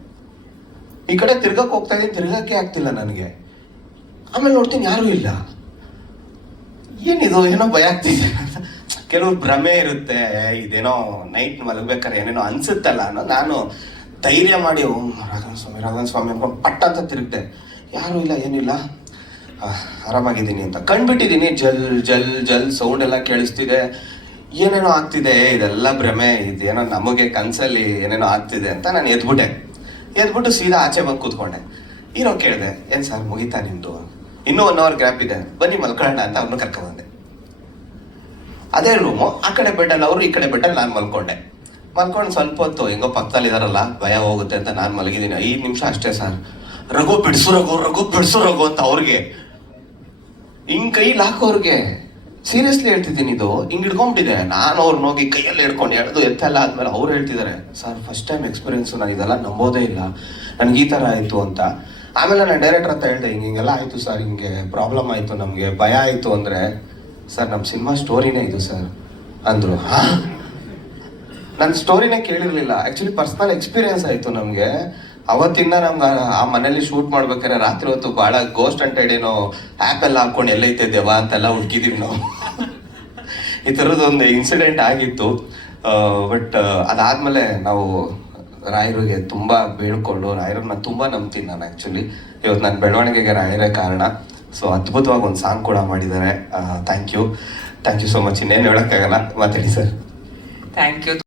ಈ ಕಡೆ ತಿರ್ಗಕ್ಕೆ ಹೋಗ್ತಾ ಇದ್ದೀನಿ ತಿರ್ಗಕ್ಕೆ ಆಗ್ತಿಲ್ಲ ನನಗೆ. ಆಮೇಲೆ ನೋಡ್ತೀನಿ ಯಾರೂ ಇಲ್ಲ. ಏನಿದು, ಏನೋ ಭಯ ಆಗ್ತಿದೆ. ಕೆಲವ್ರು ಭ್ರಮೆ ಇರುತ್ತೆ, ಇದೇನೋ ನೈಟ್ ಮಲಗ್ಬೇಕಾದ್ರೆ ಏನೇನೋ ಅನ್ಸುತ್ತಲ್ಲ ಅನ್ನೋ ನಾನು ಧೈರ್ಯ ಮಾಡಿ, ಓಂ ರಾಘವನ್ ಸ್ವಾಮಿ ರಾಘವನ್ ಸ್ವಾಮಿ ಅನ್ಕೊಂಡು ಪಟ್ಟ ಅಂತ ತಿರುಗ್ದೆ. ಯಾರೂ ಇಲ್ಲ, ಏನಿಲ್ಲ. ಆರಾಮಾಗಿದ್ದೀನಿ ಅಂತ. ಕಂಡ್ಬಿಟ್ಟಿದ್ದೀನಿ ಜಲ್ ಜಲ್ ಜಲ್ ಸೌಂಡ್ ಎಲ್ಲ ಕೇಳಿಸ್ತಿದೆ. ಏನೇನೋ ಆಗ್ತಿದೆ, ಇದೆಲ್ಲ ಭ್ರಮೆ, ಇದೇನೋ ನಮಗೆ ಕನ್ಸಲ್ಲಿ ಏನೇನೋ ಆಗ್ತಿದೆ ಅಂತ ನಾನು ಎದ್ಬಿಟ್ಟೆ. ಎದ್ಬಿಟ್ಟು ಸೀದಾ ಆಚೆ ಬಂದು ಕೂತ್ಕೊಂಡೆ. ಏನೋ ಕೇಳಿದೆ, ಏನು ಸರ್, ಮುಗಿತಾ ನಿಮ್ಮದು ಇನ್ನೂ ಒನ್ ಅವರ್ ಗ್ಯಾಪ್ ಇದೆ. ಬನ್ನಿ ಮಲ್ಕೊಳ್ಳೋಣ ಅಂತ ಅವ್ರನ್ನ ಕರ್ಕೊಂಡ್ಬಂದೆ ಅದೇ ರೂಮು ಆ ಕಡೆ ಬೆಡ್ಡಲ್ಲಿ ಅವರು, ಈ ಕಡೆ ಬೆಡ್ಡಲ್ಲಿ ನಾನು ಮಲ್ಕೊಂಡೆ. ಮಲ್ಕೊಂಡು ಸ್ವಲ್ಪ ಹೊತ್ತು, ಹೆಂಗೋ ಪಕ್ಕದಲ್ಲಿ ಇದಾರಲ್ಲ, ಭಯ ಹೋಗುತ್ತೆ ಅಂತ ನಾನು ಮಲಗಿದ್ದೀನಿ. ಐದು ನಿಮಿಷ ಅಷ್ಟೇ ಸರ್. ರಘು, ಬಿಡಿಸು ರಘು ರಘು, ಬಿಡಿಸು ರಘು ಅಂತ ಅವ್ರಿಗೆ. ಹಿಂಗ್ ಕೈಲಿ ಹಾಕೋರ್ಗೆ ಸೀರಿಯಸ್ಲಿ ಹೇಳ್ತಿದ್ದೀನಿ ಇದು. ಹಿಂಗೆ ಹಿಡ್ಕೊಂಬಿಟ್ಟಿದೆ. ನಾನು ಅವ್ರನ್ನ ಹೋಗಿ ಕೈಯಲ್ಲಿ ಹಿಡ್ಕೊಂಡು ಎಳೆದು ಎತ್ತೆಲ್ಲ ಆದ್ಮೇಲೆ ಅವ್ರು ಹೇಳ್ತಿದ್ದಾರೆ ಸರ್ ಫಸ್ಟ್ ಟೈಮ್ ಎಕ್ಸ್ಪೀರಿಯೆನ್ಸು ನಾನು ಇದೆಲ್ಲ ನಂಬೋದೇ ಇಲ್ಲ. ನನಗೆ ಈ ಥರ ಆಯಿತು ಅಂತ. ಆಮೇಲೆ ನಾನು ಡೈರೆಕ್ಟರ್ ಹತ್ರ ಹೇಳಿದೆ, ಹಿಂಗೆ ಹಿಂಗೆಲ್ಲ ಆಯಿತು ಸರ್, ಹಿಂಗೆ ಪ್ರಾಬ್ಲಮ್ ಆಯಿತು, ನಮಗೆ ಭಯ ಆಯಿತು ಅಂದರೆ, ಸರ್ ನಮ್ಮ ಸಿನಿಮಾ ಸ್ಟೋರಿನೇ ಇದು ಸರ್. ಅಂದರು. ಹಾಂ? ನನ್ನ ಸ್ಟೋರಿನೇ ಕೇಳಿರಲಿಲ್ಲ. ಆ್ಯಕ್ಚುಲಿ ಪರ್ಸ್ನಲ್ ಎಕ್ಸ್ಪೀರಿಯನ್ಸ್ ಆಯಿತು ನಮಗೆ. ಅವತ್ತಿಂದ ನಮ್ಮ ಆ- ಮನೇಲಿ ಶೂಟ್ ಮಾಡ್ಬೇಕಾದ್ರೆ ರಾತ್ರಿ ಹೊತ್ತು ಭಾಳ ಗೋಸ್ಟ್ ಅಂಟೆಡ್ ಏನೋ ಆ್ಯಪ್ ಎಲ್ಲ ಹಾಕೊಂಡು ಎಲ್ಲೈತೆ ದೇವ ಅಂತೆಲ್ಲ ಹುಡುಕಿದೀವಿ ನಾವು. ಈ ಥರದ್ದೊಂದು ಇನ್ಸಿಡೆಂಟ್ ಆಗಿತ್ತು. ಬಟ್ ಅದಾದ್ಮೇಲೆ ನಾವು ರಾಯರಿಗೆ ತುಂಬ ಬೇಡ್ಕೊಂಡು, ರಾಯರನ್ನ ತುಂಬ ನಂಬ್ತೀನಿ ನಾನು ಆ್ಯಕ್ಚುಲಿ ಇವತ್ತು ನನ್ನ ಬೆಳವಣಿಗೆಗೆ ರಾಯರೇ ಕಾರಣ. ಸೊ ಅದ್ಭುತವಾಗಿ ಒಂದು ಸಾಂಗ್ ಕೂಡ ಮಾಡಿದ್ದಾರೆ. Thank you thank you so much ಇನ್ನೇನು ಹೇಳೋಕ್ಕಾಗಲ್ಲ? ಮಾತಾಡಿ ಸರ್ ಥ್ಯಾಂಕ್ ಯು